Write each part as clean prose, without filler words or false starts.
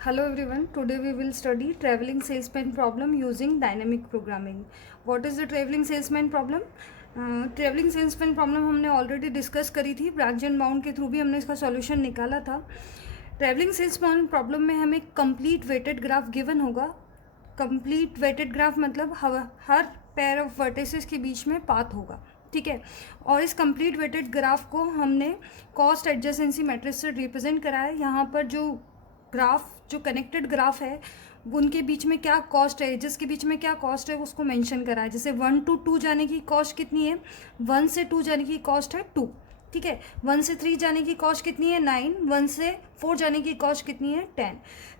Hello everyone, today we will study traveling salesman problem using dynamic programming. What is the traveling salesman problem? Travelling salesman problem हमने already discuss करी थी, branch and bound के through भी हमने इसका solution निकाला था। Travelling salesman problem में हमें कंप्लीट वेटेड ग्राफ गिवन होगा। कंप्लीट वेटेड ग्राफ मतलब हर पेयर ऑफ वर्टिसेस के बीच में पाथ होगा, ठीक है। और इस कंप्लीट वेटेड ग्राफ को हमने कॉस्ट एडजेसेंसी मैट्रिक्स से रिप्रेजेंट करा है। यहाँ पर जो ग्राफ, जो कनेक्टेड ग्राफ है, उनके बीच में क्या कॉस्ट है, जिसके बीच में क्या कॉस्ट है उसको मेंशन करा है। जैसे 1 to 2 जाने की कॉस्ट कितनी है, 1 से 2 जाने की कॉस्ट है 2, ठीक है। 1 से 3 जाने की कॉस्ट कितनी है 9, 1 से 4 जाने की कॉस्ट कितनी है 10।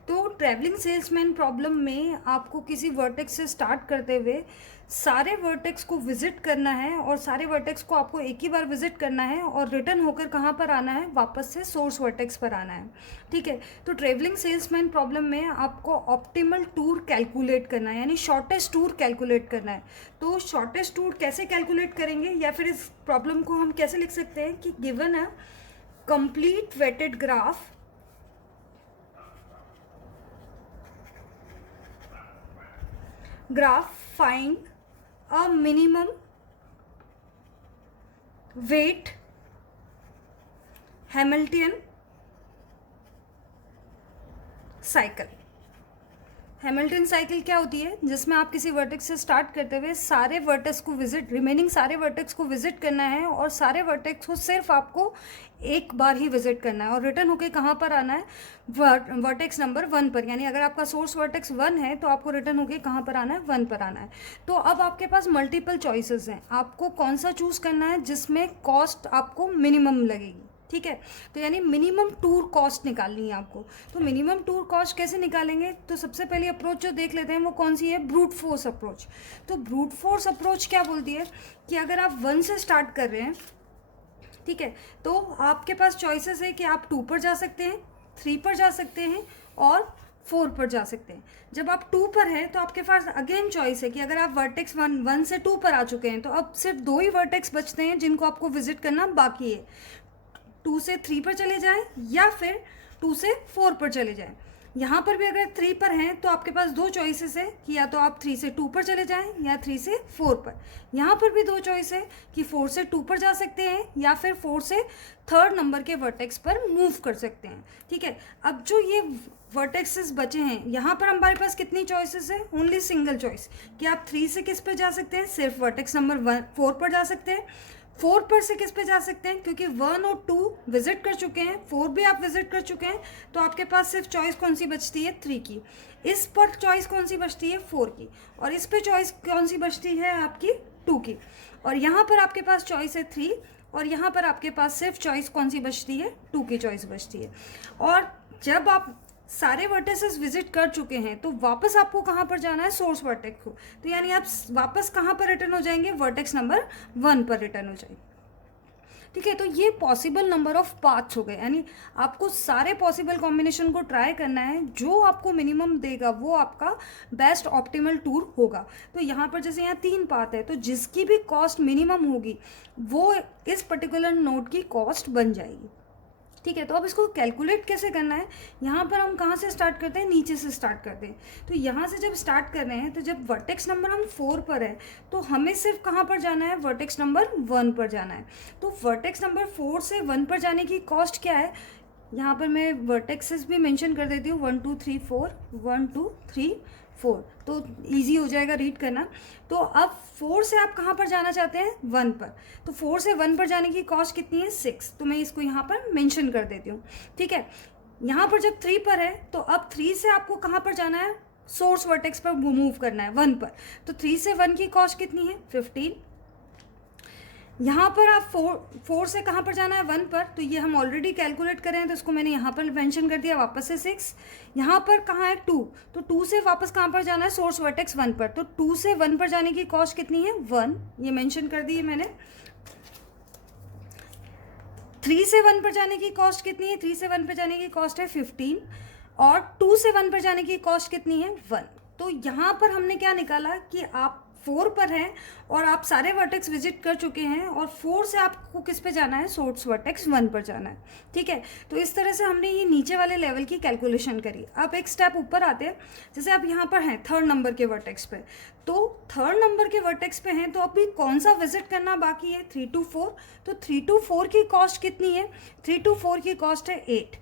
तो ट्रैवलिंग सेल्समैन प्रॉब्लम में आपको किसी वर्टेक्स से स्टार्ट करते हुए सारे वर्टेक्स को विजिट करना है, और सारे वर्टेक्स को आपको एक ही बार विजिट करना है और रिटर्न होकर कहाँ पर आना है, वापस से सोर्स वर्टेक्स पर आना है, ठीक है। तो ट्रैवलिंग सेल्समैन प्रॉब्लम में आपको ऑप्टिमल टूर कैलकुलेट करना है, यानी शॉर्टेस्ट टूर कैलकुलेट करना है। तो शॉर्टेस्ट टूर कैसे कैलकुलेट करेंगे, या फिर इस प्रॉब्लम को हम कैसे लिख सकते हैं कि गिवन है complete weighted graph find a minimum weight Hamilton cycle. Hamilton cycle क्या होती है, जिसमें आप किसी वर्टेक्स से स्टार्ट करते हुए सारे वर्टेक्स को रिमेनिंग सारे वर्टेक्स को विजिट करना है, और सारे वर्टेक्स को सिर्फ आपको एक बार ही विजिट करना है और रिटर्न होके कहाँ पर आना है, वर्टेक्स नंबर 1 पर। यानी अगर आपका सोर्स वर्टेक्स 1 है तो आपको रिटर्न होके कहाँ पर आना है, 1 पर आना है। तो अब आपके पास मल्टीपल चॉइसेस हैं, आपको कौन सा चूज़ करना है जिसमें कॉस्ट आपको मिनिमम लगेगी, ठीक है। तो यानी मिनिमम टूर कॉस्ट निकालनी है आपको। तो मिनिमम टूर कॉस्ट कैसे निकालेंगे, तो सबसे पहली अप्रोच जो देख लेते हैं वो कौन सी है, ब्रूट फोर्स अप्रोच। तो ब्रूट फोर्स अप्रोच क्या बोलती है कि अगर आप 1 से स्टार्ट कर रहे हैं, ठीक है, तो आपके पास चॉइसेस है कि आप 2 पर जा सकते हैं, 3 पर जा सकते हैं और 4 पर जा सकते हैं। जब आप 2 पर हैं तो आपके पास अगेन चॉइस है कि अगर आप वर्टेक्स 1 से 2 पर आ चुके हैं तो अब सिर्फ 2 ही वर्टेक्स बचते हैं जिनको आपको विजिट करना बाकी है। 2 से 3 पर चले जाएं या फिर 2 से 4 पर चले जाएं। यहाँ पर भी अगर 3 पर हैं तो आपके पास 2 चॉइसेस है कि या तो आप 3 से 2 पर चले जाएं या 3 से 4 पर। यहाँ पर भी 2 चॉइस है कि 4 से 2 पर जा सकते हैं या फिर 4 से 3rd नंबर के वर्टेक्स पर मूव कर सकते हैं, ठीक है। अब जो ये वर्टेक्सेस बचे हैं, यहाँ पर हमारे पास कितनी चॉइसेस है, ओनली सिंगल चॉइस कि आप 3 से किस पर जा सकते हैं, सिर्फ वर्टेक्स नंबर 4 पर जा सकते हैं। 4 पर से किस पे जा सकते हैं, क्योंकि 1 और 2 विजिट कर चुके हैं, 4 भी आप विजिट कर चुके हैं, तो आपके पास सिर्फ चॉइस कौन सी बचती है, 3 की। इस पर चॉइस कौन सी बचती है, 4 की। और इस पे चॉइस कौन सी बचती है आपकी, 2 की। और यहाँ पर आपके पास चॉइस है 3, और यहाँ पर आपके पास सिर्फ चॉइस कौन सी बचती है, 2 की चॉइस बचती है। और जब आप सारे वर्टेसेस विजिट कर चुके हैं तो वापस आपको कहाँ पर जाना है, सोर्स वर्टेक्स को। तो यानी आप वापस कहाँ पर रिटर्न हो जाएंगे, वर्टेक्स नंबर 1 पर रिटर्न हो जाएंगे, ठीक है। तो ये पॉसिबल नंबर ऑफ पाथ्स हो गए, यानी आपको सारे पॉसिबल कॉम्बिनेशन को ट्राई करना है, जो आपको मिनिमम देगा वो आपका बेस्ट ऑप्टिमल टूर होगा। तो यहाँ पर जैसे यहाँ 3 पाथ है, तो जिसकी भी कॉस्ट मिनिमम होगी वो इस पर्टिकुलर नोड की कॉस्ट बन जाएगी, ठीक है। तो अब इसको कैलकुलेट कैसे करना है, यहाँ पर हम कहाँ से स्टार्ट करते हैं, नीचे से स्टार्ट करते हैं। तो यहाँ से जब स्टार्ट कर रहे हैं तो जब वर्टेक्स नंबर हम 4 पर है तो हमें सिर्फ कहाँ पर जाना है, वर्टेक्स नंबर 1 पर जाना है। तो वर्टेक्स नंबर 4 से 1 पर जाने की कॉस्ट क्या है, यहाँ पर मैं वर्टेक्सेस भी मेंशन कर देती हूँ, 1 2 3 4, 1 2 3 4, तो इजी हो जाएगा रीड करना। तो अब 4 से आप कहाँ पर जाना चाहते हैं, 1 पर। तो 4 से 1 पर जाने की कॉस्ट कितनी है, 6, तो मैं इसको यहाँ पर मेंशन कर देती हूँ, ठीक है। यहाँ पर जब 3 पर है तो अब 3 से आपको कहाँ पर जाना है, सोर्स वर्टेक्स पर मूव करना है 1 पर। तो 3 से 1 की कॉस्ट कितनी है, 15। यहाँ पर आप 4 से कहाँ पर जाना है, 1 पर, तो ये हम ऑलरेडी कैलकुलेट कर रहे हैं तो इसको मैंने यहाँ पर मेंशन कर दिया, वापस से 6। यहाँ पर कहाँ है 2, तो 2 से वापस कहाँ पर जाना है, सोर्स वर्टेक्स 1 पर। तो 2 से 1 पर जाने की कॉस्ट कितनी है, 1, ये मेंशन कर दी है मैंने। 3 से 1 पर जाने की कॉस्ट कितनी है, 3 से 1 पर जाने की कॉस्ट है 15, और 2 से 1 पर जाने की कॉस्ट कितनी है, 1। तो यहाँ पर हमने क्या निकाला कि आप 4 पर हैं और आप सारे वर्टेक्स विजिट कर चुके हैं और 4 से आपको किस पे जाना है, सोर्स वर्टेक्स 1 पर जाना है, ठीक है। तो इस तरह से हमने ये नीचे वाले लेवल की कैलकुलेशन करी। अब एक स्टेप ऊपर आते हैं, जैसे आप यहाँ पर हैं 3rd नंबर के वर्टेक्स पे, तो 3rd नंबर के वर्टेक्स पे हैं तो अभी कौन सा विजिट करना बाकी है, 3 to 4। तो 3 to 4 की कॉस्ट कितनी है, 3 to 4 की कॉस्ट है 8।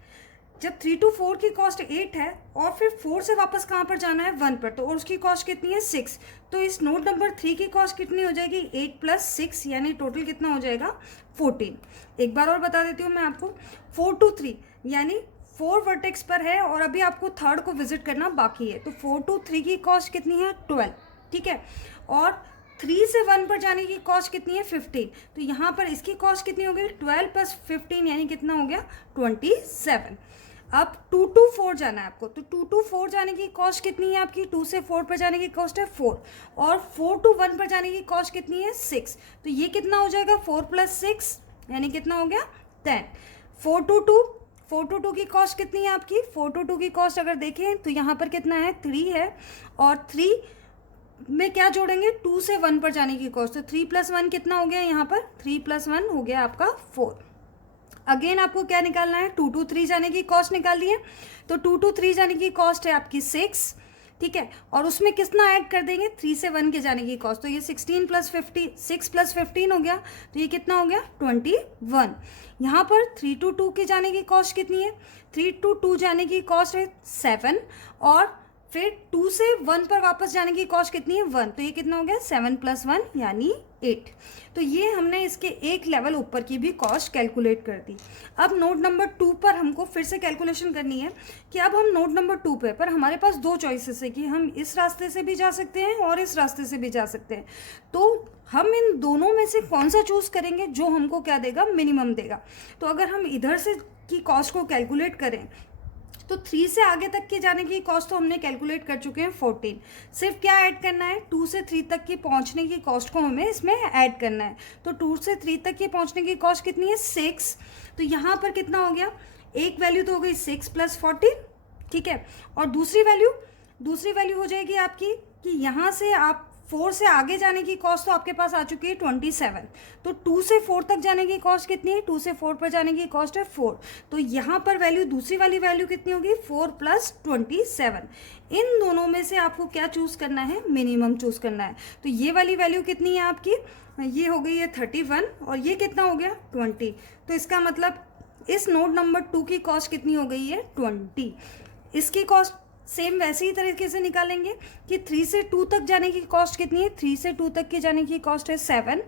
जब 3 to 4 की कॉस्ट 8 है और फिर 4 से वापस कहाँ पर जाना है, 1 पर, तो और उसकी कॉस्ट कितनी है, 6। तो इस नोड नंबर 3 की कॉस्ट कितनी हो जाएगी, 8 + 6, यानी टोटल कितना हो जाएगा, 14। एक बार और बता देती हूँ मैं आपको, 4 to 3 यानी 4 वर्टेक्स पर है और अभी आपको 3rd को विजिट करना बाकी है। तो 4 to 3 की कॉस्ट कितनी है, 12, ठीक है। और 3 से 1 पर जाने की कॉस्ट कितनी है, 15। तो यहाँ पर इसकी कॉस्ट कितनी हो गई, 12 + 15 यानी कितना हो गया, 27। अब 2 to 4 जाना है आपको, तो 2 to 4 जाने की कॉस्ट कितनी है आपकी, 2 से 4 पर जाने की कॉस्ट है 4 और 4 to 1 पर जाने की कॉस्ट कितनी है, 6। तो ये कितना हो जाएगा, 4 + 6 यानी कितना हो गया, 10। 4 to 2 की कॉस्ट कितनी है आपकी, 4 to 2 की कॉस्ट अगर देखें तो यहाँ पर कितना है, 3 है और 3 में क्या जोड़ेंगे, 2 से 1 पर जाने की कॉस्ट, तो 3 + 1 कितना हो गया, यहाँ पर 3 + 1 हो गया आपका 4। अगेन आपको क्या निकालना है, 2 to 3 जाने की कॉस्ट निकालिए। तो 2 to 3 जाने की कॉस्ट है आपकी 6, ठीक है। और उसमें कितना ऐड कर देंगे, 3 से 1 के जाने की कॉस्ट, तो ये 16 + 50, 6 + 15 हो गया, तो ये कितना हो गया, 21। यहाँ पर 3 to 2 के जाने की कॉस्ट कितनी है, 3 to 2 जाने की कॉस्ट है 7 और फिर 2 से 1 पर वापस जाने की कॉस्ट कितनी है, 1। तो ये कितना हो गया, 7 + 1 यानी 8। तो ये हमने इसके एक लेवल ऊपर की भी कॉस्ट कैलकुलेट कर दी। अब नोड नंबर 2 पर हमको फिर से कैलकुलेशन करनी है कि अब हम नोड नंबर 2 पर हमारे पास 2 चॉइसेस है कि हम इस रास्ते से भी जा सकते हैं और इस रास्ते से भी जा सकते हैं। तो हम इन दोनों में से कौन सा चूज़ करेंगे जो हमको क्या देगा, मिनिमम देगा। तो अगर हम इधर से की कॉस्ट को कैलकुलेट करें तो 3 से आगे तक के जाने की कॉस्ट तो हमने कैलकुलेट कर चुके हैं 14। सिर्फ क्या ऐड करना है, 2 से 3 तक की पहुंचने की कॉस्ट को हमें इसमें ऐड करना है। तो 2 से 3 तक की पहुंचने की कॉस्ट कितनी है, 6। तो यहाँ पर कितना हो गया, एक वैल्यू तो हो गई 6 + 14, ठीक है। और दूसरी वैल्यू हो जाएगी आपकी कि यहाँ से आप 4 से आगे जाने की कॉस्ट तो आपके पास आ चुकी है 27। तो 2 से 4 तक जाने की कॉस्ट कितनी है, 2 से 4 पर जाने की कॉस्ट है 4। तो यहाँ पर वैल्यू, दूसरी वाली वैल्यू कितनी होगी, 4 + 27। इन दोनों में से आपको क्या चूज़ करना है, मिनिमम चूज़ करना है। तो ये वाली वैल्यू कितनी है आपकी, ये हो गई है 31 और ये कितना हो गया, 20। तो इसका मतलब इस नोड नंबर 2 की कॉस्ट कितनी हो गई है, 20। इसकी कॉस्ट सेम वैसे ही तरीके से निकालेंगे कि 3 से 2 तक जाने की कॉस्ट कितनी है, 3 से 2 तक की जाने की कॉस्ट है 7।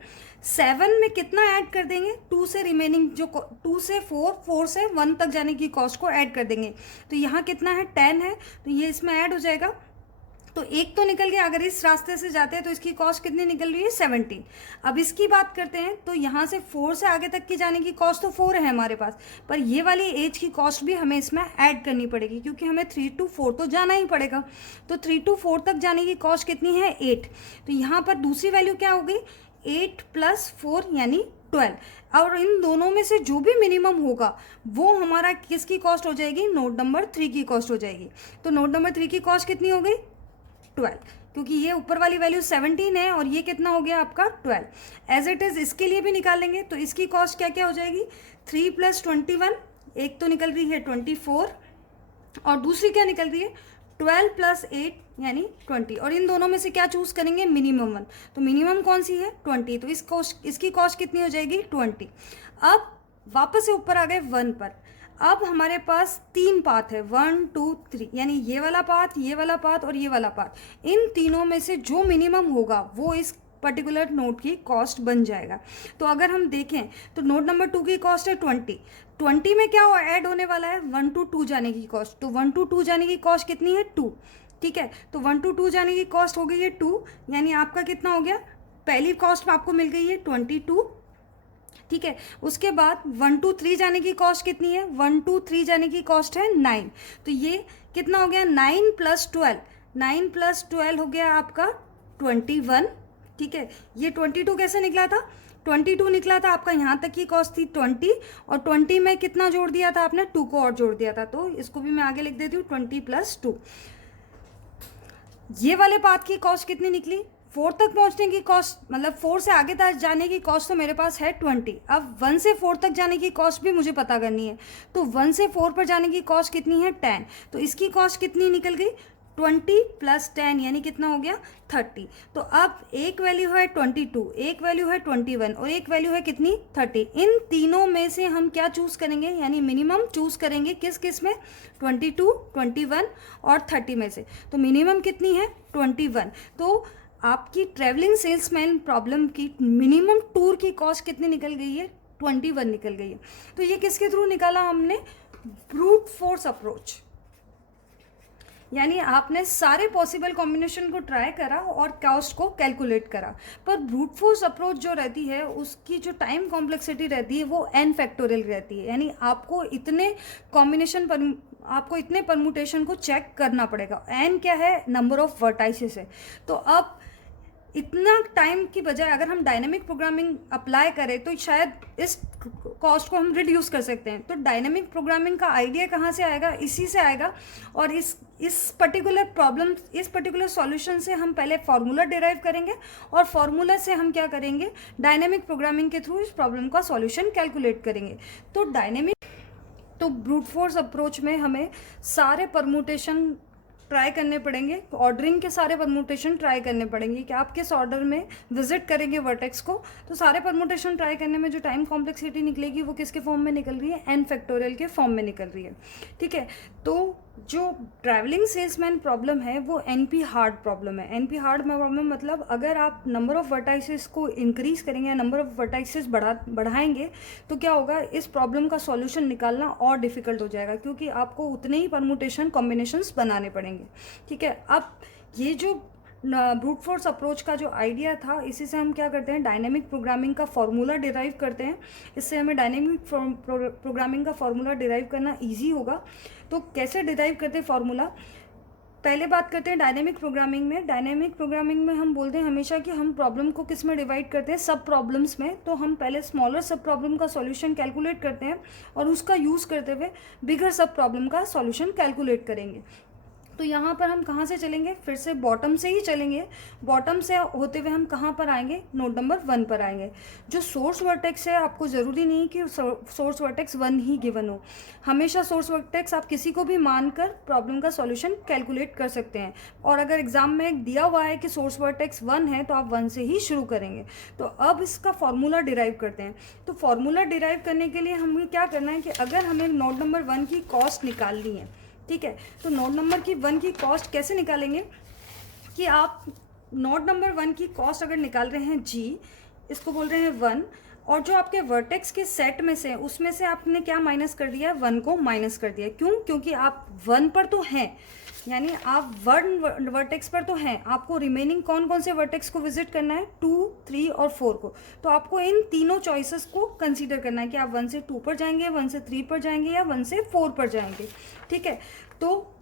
7 में कितना ऐड कर देंगे, 2 से रिमेनिंग जो 2 से 4, 4 से 1 तक जाने की कॉस्ट को ऐड कर देंगे। तो यहाँ कितना है, 10 है, तो ये इसमें ऐड हो जाएगा। तो एक तो निकल गया, अगर इस रास्ते से जाते हैं तो इसकी कॉस्ट कितनी निकल रही है, 17। अब इसकी बात करते हैं तो यहाँ से 4 से आगे तक की जाने की कॉस्ट तो 4 है हमारे पास, पर ये वाली एज की कॉस्ट भी हमें इसमें ऐड करनी पड़ेगी क्योंकि हमें 3 to 4 तो जाना ही पड़ेगा। तो 3 to 4 तक जाने की कॉस्ट कितनी है, 8। तो यहाँ पर दूसरी वैल्यू क्या हो गई, 8 + 4 यानी 12। और इन दोनों में से जो भी मिनिमम होगा वो हमारा किसकी कॉस्ट हो जाएगी, नोड नंबर 3 की कॉस्ट हो जाएगी। तो नोड नंबर 3 की कॉस्ट कितनी हो गई, 12, क्योंकि ये ऊपर वाली वैल्यू 17 है और ये कितना हो गया आपका 12। एज इट इज़ इसके लिए भी निकालेंगे तो इसकी कॉस्ट क्या क्या हो जाएगी, 3 + 21, एक तो निकल रही है 24 और दूसरी क्या निकल रही है 12 + 8 यानी 20। और इन दोनों में से क्या चूज़ करेंगे, मिनिमम 1। तो मिनिमम कौन सी है, 20। तो इसकी कॉस्ट कितनी हो जाएगी, 20। अब वापस से ऊपर आ गए 1 पर। अब हमारे पास 3 पाथ है, 1 2 3, यानी ये वाला पाथ, ये वाला पाथ और ये वाला पाथ। इन तीनों में से जो मिनिमम होगा वो इस पर्टिकुलर नोड की कॉस्ट बन जाएगा। तो अगर हम देखें तो नोड नंबर 2 की कॉस्ट है 20 में क्या ऐड होने वाला है, 1 to 2 जाने की कॉस्ट। तो 1 to 2 जाने की कॉस्ट कितनी है, 2, ठीक है। तो 1 to 2 जाने की कॉस्ट हो गई है 2, यानी आपका कितना हो गया, पहली कॉस्ट आपको मिल गई है 22, ठीक है। उसके बाद 1 to 3 जाने की कॉस्ट कितनी है, 1 to 3 जाने की कॉस्ट है 9। तो ये कितना हो गया, 9 + 12, 9 + 12 हो गया आपका 21, ठीक है। ये 22 कैसे निकला था, 22 निकला था आपका, यहाँ तक की कॉस्ट थी 20 और 20 में कितना जोड़ दिया था आपने, 2 को और जोड़ दिया था। तो इसको भी मैं आगे लिख देती हूँ, 20 + 2। ये वाले पाथ की कॉस्ट कितनी निकली, 4 तक पहुंचने की कॉस्ट, मतलब 4 से आगे तक जाने की कॉस्ट तो मेरे पास है 20। अब 1 से 4 तक जाने की कॉस्ट भी मुझे पता करनी है। तो 1 से 4 पर जाने की कॉस्ट कितनी है 10, तो इसकी कॉस्ट कितनी निकल गई 20 प्लस 10 यानी कितना हो गया 30। तो अब एक वैल्यू है 22, एक वैल्यू है 21 और एक वैल्यू है कितनी 30। इन तीनों में से हम क्या चूज़ करेंगे, यानी मिनिमम चूज़ करेंगे किस किस में, 22, 21 और 30 में से। तो मिनिमम कितनी है 21। तो आपकी ट्रैवलिंग सेल्समैन प्रॉब्लम की मिनिमम टूर की कॉस्ट कितनी निकल गई है 21 निकल गई है। तो ये किसके थ्रू निकाला हमने, ब्रूट फोर्स अप्रोच, यानी आपने सारे पॉसिबल कॉम्बिनेशन को ट्राई करा और कॉस्ट को कैलकुलेट करा। पर ब्रूट फोर्स अप्रोच जो रहती है उसकी जो टाइम कॉम्प्लेक्सिटी रहती है वो n फैक्टोरियल रहती है, यानी आपको इतने कॉम्बिनेशन पर, आपको इतने परमुटेशन को चेक करना पड़ेगा। n क्या है, नंबर ऑफ वर्टाइसेस है। तो अब इतना टाइम की बजाय अगर हम डायनेमिक प्रोग्रामिंग अप्लाई करें तो शायद इस कॉस्ट को हम रिड्यूस कर सकते हैं। तो डायनेमिक प्रोग्रामिंग का आइडिया कहाँ से आएगा, इसी से आएगा। और इस पर्टिकुलर प्रॉब्लम, इस पर्टिकुलर सॉल्यूशन से हम पहले फार्मूला डिराइव करेंगे और फार्मूला से हम क्या करेंगे, डायनेमिक प्रोग्रामिंग के थ्रू इस प्रॉब्लम का सॉल्यूशन कैलकुलेट करेंगे। तो ब्रूट फोर्स अप्रोच में हमें सारे परमुटेशन ट्राई करने पड़ेंगे, ऑर्डरिंग के सारे परमुटेशन ट्राई करने पड़ेंगे कि आप किस ऑर्डर में विजिट करेंगे वर्टेक्स को। तो सारे परमुटेशन ट्राई करने में जो टाइम कॉम्प्लेक्सिटी निकलेगी वो किसके फॉर्म में निकल रही है, n फैक्टोरियल के फॉर्म में निकल रही है। ठीक है, तो जो ट्रैवलिंग सेल्समैन प्रॉब्लम है वो NP हार्ड प्रॉब्लम है। NP हार्ड प्रॉब्लम मतलब अगर आप नंबर ऑफ वर्टाइसेस को इंक्रीज करेंगे या नंबर ऑफ वर्टाइसेस बढ़ाएंगे तो क्या होगा, इस प्रॉब्लम का सॉल्यूशन निकालना और डिफिकल्ट हो जाएगा, क्योंकि आपको उतने ही परमुटेशन कॉम्बिनेशंस बनाने पड़ेंगे। ठीक है, अब ये जो ब्रूट फोर्स अप्रोच का जो आइडिया था, इसी से हम क्या करते हैं, डायनेमिक प्रोग्रामिंग का फॉर्मूला डिराइव करते हैं। इससे हमें डायनेमिक प्रोग्रामिंग का फॉर्मूला डिराइव करना ईजी होगा। तो कैसे डिराइव करते हैं फॉर्मूला, पहले बात करते हैं डायनेमिक प्रोग्रामिंग में। डायनेमिक प्रोग्रामिंग में हम बोलते हैं हमेशा कि हम प्रॉब्लम को किस में डिवाइड करते हैं, सब प्रॉब्लम्स में। तो हम पहले स्मॉलर सब प्रॉब्लम का सॉल्यूशन कैलकुलेट करते हैं और उसका यूज़ करते हुए बिगर सब प्रॉब्लम का सॉल्यूशन कैलकुलेट करेंगे। तो यहाँ पर हम कहाँ से चलेंगे, फिर से बॉटम से ही चलेंगे। बॉटम से होते हुए हम कहाँ पर आएंगे, नोड नंबर 1 पर आएंगे। जो सोर्स वर्टेक्स है, आपको ज़रूरी नहीं कि सोर्स वर्टेक्स 1 ही गिवन हो। हमेशा सोर्स वर्टेक्स आप किसी को भी मानकर प्रॉब्लम का सॉल्यूशन कैलकुलेट कर सकते हैं। और अगर एग्जाम में दिया हुआ है कि सोर्स वर्टेक्स 1 है तो आप 1 से ही शुरू करेंगे। तो अब इसका फॉर्मूला डिराइव करते हैं। तो फॉर्मूला डिराइव करने के लिए हमें क्या करना है कि अगर हमें नोड नंबर 1 की कॉस्ट निकालनी है, ठीक है, तो नोड नंबर 1 की कॉस्ट कैसे निकालेंगे कि आप नोड नंबर 1 की कॉस्ट अगर निकाल रहे हैं g, इसको बोल रहे हैं 1, और जो आपके वर्टेक्स के सेट में से उसमें से आपने क्या माइनस कर दिया, 1 को माइनस कर दिया। क्यों, क्योंकि आप 1 पर तो हैं, यानी आप 1 वर्टेक्स पर तो हैं, आपको रिमेनिंग कौन कौन से वर्टेक्स को विजिट करना है, 2, 3 और 4 को। तो आपको इन तीनों चॉइसेस को कंसीडर करना है कि आप 1 से 2 पर जाएंगे, 1 से 3 पर जाएंगे या 1 से 4 पर जाएंगे। ठीक है, तो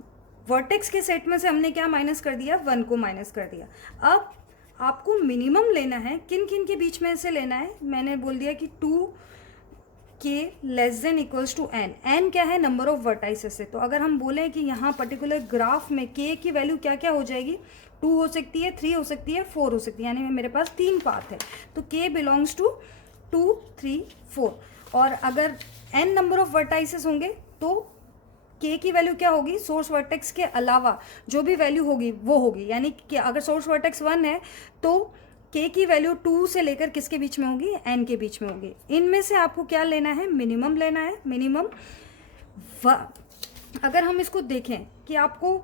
वर्टेक्स के सेट में से हमने क्या माइनस कर दिया, 1 को माइनस कर दिया। अब आपको मिनिमम लेना है, किन किन के बीच में से लेना है, मैंने बोल दिया कि 2k less than equals to n। n क्या है, नंबर ऑफ वर्टाइसेस है। तो अगर हम बोलें कि यहाँ पर्टिकुलर ग्राफ में k की वैल्यू क्या क्या हो जाएगी, 2 हो सकती है, 3 हो सकती है, 4 हो सकती है, यानी मेरे पास 3 पाथ है। तो k बिलोंग्स टू 2, 3, 4। और अगर n नंबर ऑफ वर्टाइसेस होंगे तो k की वैल्यू क्या होगी, सोर्स वर्टेक्स के अलावा जो भी वैल्यू होगी वो होगी। यानी कि अगर सोर्स वर्टेक्स 1 है तो k की वैल्यू 2 से लेकर किसके बीच में होगी, n के बीच में होगी। इनमें से आपको क्या लेना है, मिनिमम लेना है। मिनिमम अगर हम इसको देखें कि आपको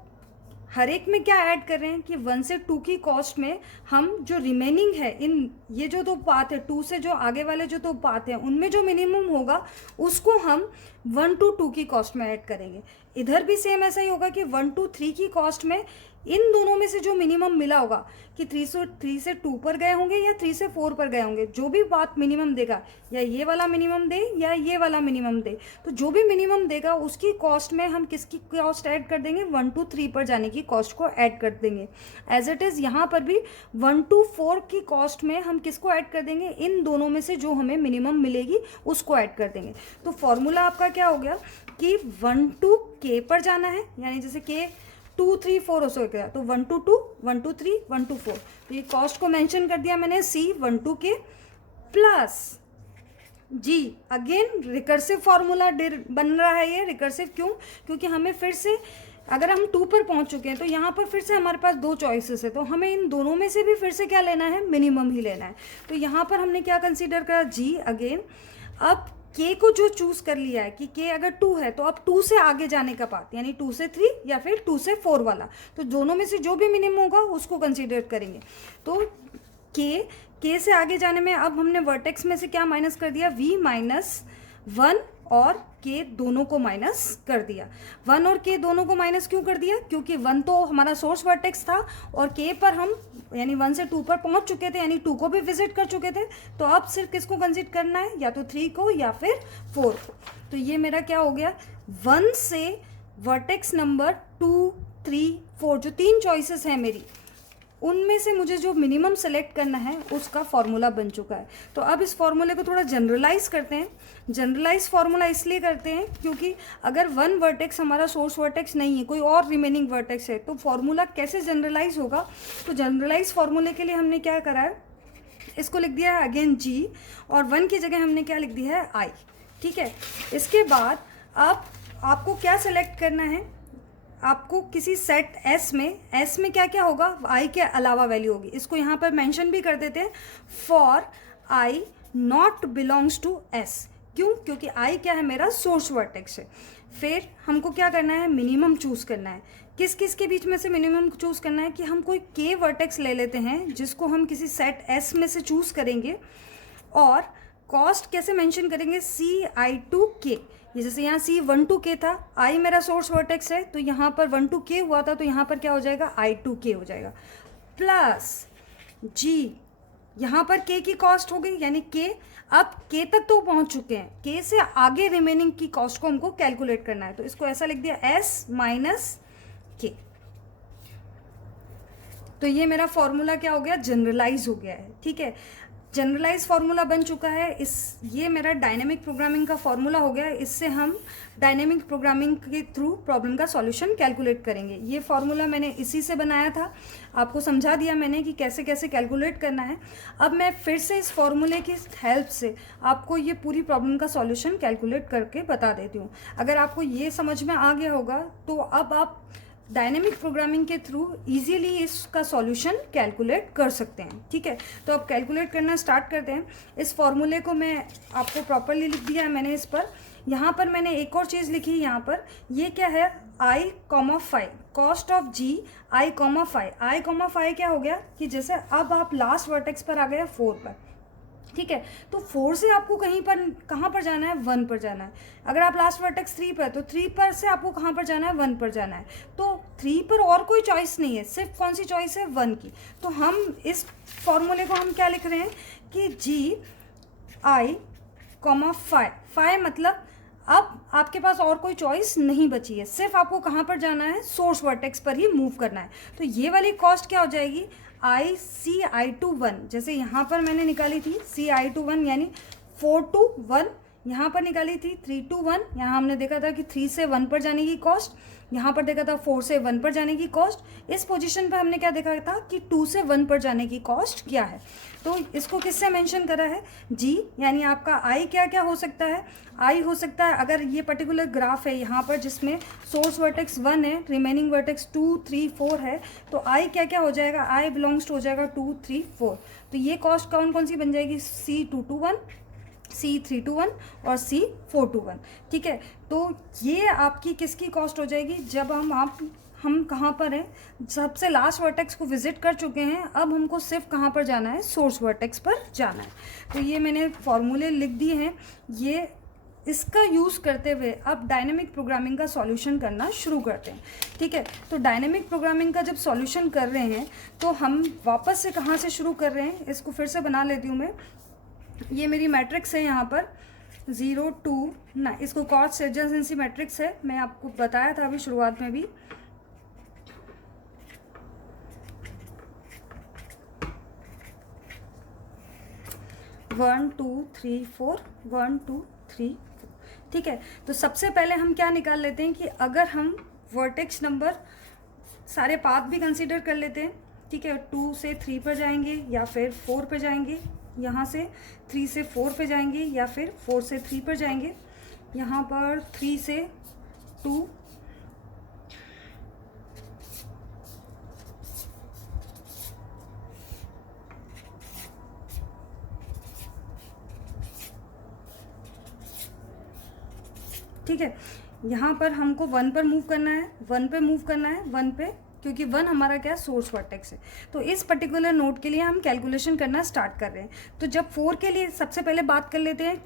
हर एक में क्या ऐड कर रहे हैं कि 1 से 2 की कॉस्ट में हम जो रिमेनिंग है, इन ये जो 2 पाथ है, 2 से जो आगे वाले जो 2 पाथ हैं उनमें जो मिनिमम होगा उसको हम 1 to 2 की कॉस्ट में ऐड करेंगे। इधर भी सेम ऐसा ही होगा कि 1 to 3 की कॉस्ट में इन दोनों में से जो मिनिमम मिला होगा कि 3 से 2 पर गए होंगे या 3 से 4 पर गए होंगे, जो भी बात मिनिमम देगा, या ये वाला मिनिमम दे या ये वाला मिनिमम दे, तो जो भी मिनिमम देगा उसकी कॉस्ट में हम किसकी कॉस्ट ऐड कर देंगे, 1 to 3 पर जाने की कॉस्ट को ऐड कर देंगे। एज इट इज़ यहाँ पर भी 1 to 4 की कॉस्ट में हम किसको ऐड कर देंगे, इन दोनों में से जो हमें मिनिमम मिलेगी उसको ऐड कर देंगे। तो फॉर्मूला आपका क्या हो गया कि 1 to k पर जाना है, यानी जैसे k 2 3 4 हो सकता है, तो 1 2 2 1 2 3 1 2 4। तो ये कॉस्ट को मेंशन कर दिया मैंने C 1 2 के प्लस जी। अगेन रिकर्सिव फार्मूला बन रहा है ये रिकर्सिव, क्यों? क्योंकि हमें फिर से अगर हम 2 पर पहुंच चुके हैं तो यहाँ पर फिर से हमारे पास 2 चॉइसेस है, तो हमें इन दोनों में से भी फिर से क्या लेना है, मिनिमम ही लेना है। तो यहाँ पर हमने क्या कंसीडर करा, जी अगेन। अब k को जो चूज कर लिया है कि k अगर 2 है तो अब 2 से आगे जाने का पाथ, यानी 2 से 3 या फिर 2 से 4 वाला, तो दोनों में से जो भी मिनिमम होगा उसको कंसीडर करेंगे। तो k से आगे जाने में अब हमने वर्टेक्स में से क्या माइनस कर दिया, v माइनस 1 और k दोनों को माइनस कर दिया। 1 और k दोनों को माइनस क्यों कर दिया, क्योंकि 1 तो हमारा सोर्स वर्टेक्स था और k पर हम यानी 1 से 2 पर पहुंच चुके थे, यानी 2 को भी विजिट कर चुके थे। तो अब सिर्फ किसको कंसीडर करना है, या तो 3 को या फिर 4 को। तो ये मेरा क्या हो गया, 1 से वर्टेक्स नंबर 2 3 4 जो 3 चॉइसेस हैं मेरी, उनमें से मुझे जो मिनिमम सेलेक्ट करना है उसका फॉर्मूला बन चुका है। तो अब इस फॉर्मूले को थोड़ा जनरलाइज करते हैं। जनरलाइज फार्मूला इसलिए करते हैं क्योंकि अगर 1 वर्टेक्स हमारा सोर्स वर्टेक्स नहीं है, कोई और रिमेनिंग वर्टेक्स है, तो फॉर्मूला कैसे जनरलाइज होगा। तो जनरलाइज फार्मूले के लिए हमने क्या करा है, इसको लिख दिया है अगेन जी, और 1 की जगह हमने क्या लिख दिया है, आई। ठीक है, इसके बाद अब आपको क्या सेलेक्ट करना है, आपको किसी सेट S में क्या क्या होगा, i के अलावा वैल्यू होगी। इसको यहाँ पर मेंशन भी कर देते हैं, for i not belongs to S। क्यों? क्योंकि i क्या है, मेरा सोर्स वर्टेक्स है। फिर हमको क्या करना है, मिनिमम चूज़ करना है। किस किस के बीच में से मिनिमम चूज़ करना है, कि हम कोई k वर्टेक्स ले लेते हैं जिसको हम किसी सेट S में से चूज़ करेंगे, और कॉस्ट कैसे मेंशन करेंगे, ci2k। ये जैसे यहाँ C12k था, i मेरा सोर्स वर्टेक्स है, तो यहाँ पर 12k हुआ था, तो यहाँ पर क्या हो जाएगा, i2k हो जाएगा, प्लस g। यहाँ पर k की कॉस्ट हो गई, यानी k, अब k तक तो पहुँच चुके हैं, k से आगे रिमेनिंग की कॉस्ट को हमको कैलकुलेट करना है। तो इसको ऐसा लिख दिया, s माइनस k। तो ये मेरा फॉर्मूला क्या हो गया, जनरलाइज हो गया है। ठीक है, जनरलाइज फार्मूला बन चुका है। ये मेरा डायनेमिक प्रोग्रामिंग का फार्मूला हो गया है। इससे हम डायनेमिक प्रोग्रामिंग के थ्रू प्रॉब्लम का सॉल्यूशन कैलकुलेट करेंगे। ये फार्मूला मैंने इसी से बनाया था, आपको समझा दिया मैंने कि कैसे कैसे कैलकुलेट करना है। अब मैं फिर से इस फार्मूले की हेल्प से आपको ये पूरी प्रॉब्लम का सॉल्यूशन कैलकुलेट करके बता देती हूँ। अगर आपको ये समझ में आ गया होगा तो अब आप डायनेमिक प्रोग्रामिंग के थ्रू इजीली इसका सॉल्यूशन कैलकुलेट कर सकते हैं। ठीक है, तो अब कैलकुलेट करना स्टार्ट करते हैं। इस फॉर्मूले को मैं आपको प्रॉपरली लिख दिया है मैंने इस पर। यहाँ पर मैंने एक और चीज़ लिखी, यहाँ पर ये क्या है, i, 5, cost of g i, 5 क्या हो गया कि जैसे अब आप लास्ट वर्टेक्स पर आ गया 4 पर। ठीक है, तो 4 से आपको कहाँ पर जाना है, 1 पर जाना है। अगर आप लास्ट वर्टेक्स 3 पर, तो 3 पर से आपको कहाँ पर जाना है, 1 पर जाना है। तो 3 पर और कोई चॉइस नहीं है, सिर्फ कौन सी चॉइस है, 1 की। तो हम इस फॉर्मूले को हम क्या लिख रहे हैं कि g i, 5 मतलब अब आपके पास और कोई चॉइस नहीं बची है, सिर्फ आपको कहाँ पर जाना है, सोर्स वर्टेक्स पर ही मूव करना है। तो ये वाली कॉस्ट क्या हो जाएगी, ci2 1, जैसे यहाँ पर मैंने निकाली थी ci2 यानी 4 to 1, यहाँ पर निकाली थी 3 to 1। यहाँ हमने देखा था कि 3 से 1 पर जाने की कॉस्ट, यहाँ पर देखा था 4 से 1 पर जाने की कॉस्ट। इस पोजीशन पर हमने क्या देखा था कि 2 से 1 पर जाने की कॉस्ट क्या है। तो इसको किससे मेंशन करा है, जी, यानी आपका आई क्या क्या हो सकता है, आई हो सकता है अगर ये पर्टिकुलर ग्राफ है यहाँ पर जिसमें सोर्स वर्टेक्स 1 है, रिमेनिंग वर्टेक्स 2 3 4 है, तो आई क्या क्या हो जाएगा, आई बिलोंग्स टू हो जाएगा 2 3 4। तो ये कॉस्ट कौन कौन सी बन जाएगी, C2 1, C3 1 और C4 1। ठीक है, तो ये आपकी किसकी कॉस्ट हो जाएगी, जब हम कहाँ पर हैं, सबसे लास्ट वर्टेक्स को विजिट कर चुके हैं, अब हमको सिर्फ कहाँ पर जाना है, सोर्स वर्टेक्स पर जाना है। तो ये मैंने फॉर्मूले लिख दिए हैं, ये इसका यूज़ करते हुए अब डायनेमिक प्रोग्रामिंग का सॉल्यूशन करना शुरू करते हैं। ठीक है, तो डायनेमिक प्रोग्रामिंग का जब सॉल्यूशन कर रहे हैं तो हम वापस से कहाँ से शुरू कर रहे हैं, इसको फिर से बना लेती हूँ मैं। ये मेरी मैट्रिक्स है यहाँ पर 0 2 9, इसको कॉस्ट एडजेसेंसी मैट्रिक्स है, मैं आपको बताया था अभी शुरुआत में भी। One two three four, 1 2 3 4। ठीक है, तो सबसे पहले हम क्या निकाल लेते हैं कि अगर हम वर्टेक्स नंबर सारे पाथ भी कंसीडर कर लेते हैं, ठीक है। 2 से 3 पर जाएंगे या फिर 4 पे जाएंगे, यहाँ से 3 से 4 पे जाएंगे या फिर 4 से 3 पर जाएंगे, यहाँ पर 3 से 2, ठीक है। यहाँ पर हमको 1 पर मूव करना है, 1 पे मूव करना है, 1 पे, क्योंकि 1 हमारा क्या सोर्स वर्टेक्स है। तो इस पर्टिकुलर नोड के लिए हम कैलकुलेशन करना स्टार्ट कर रहे हैं। तो जब 4 के लिए सबसे पहले बात कर लेते हैं,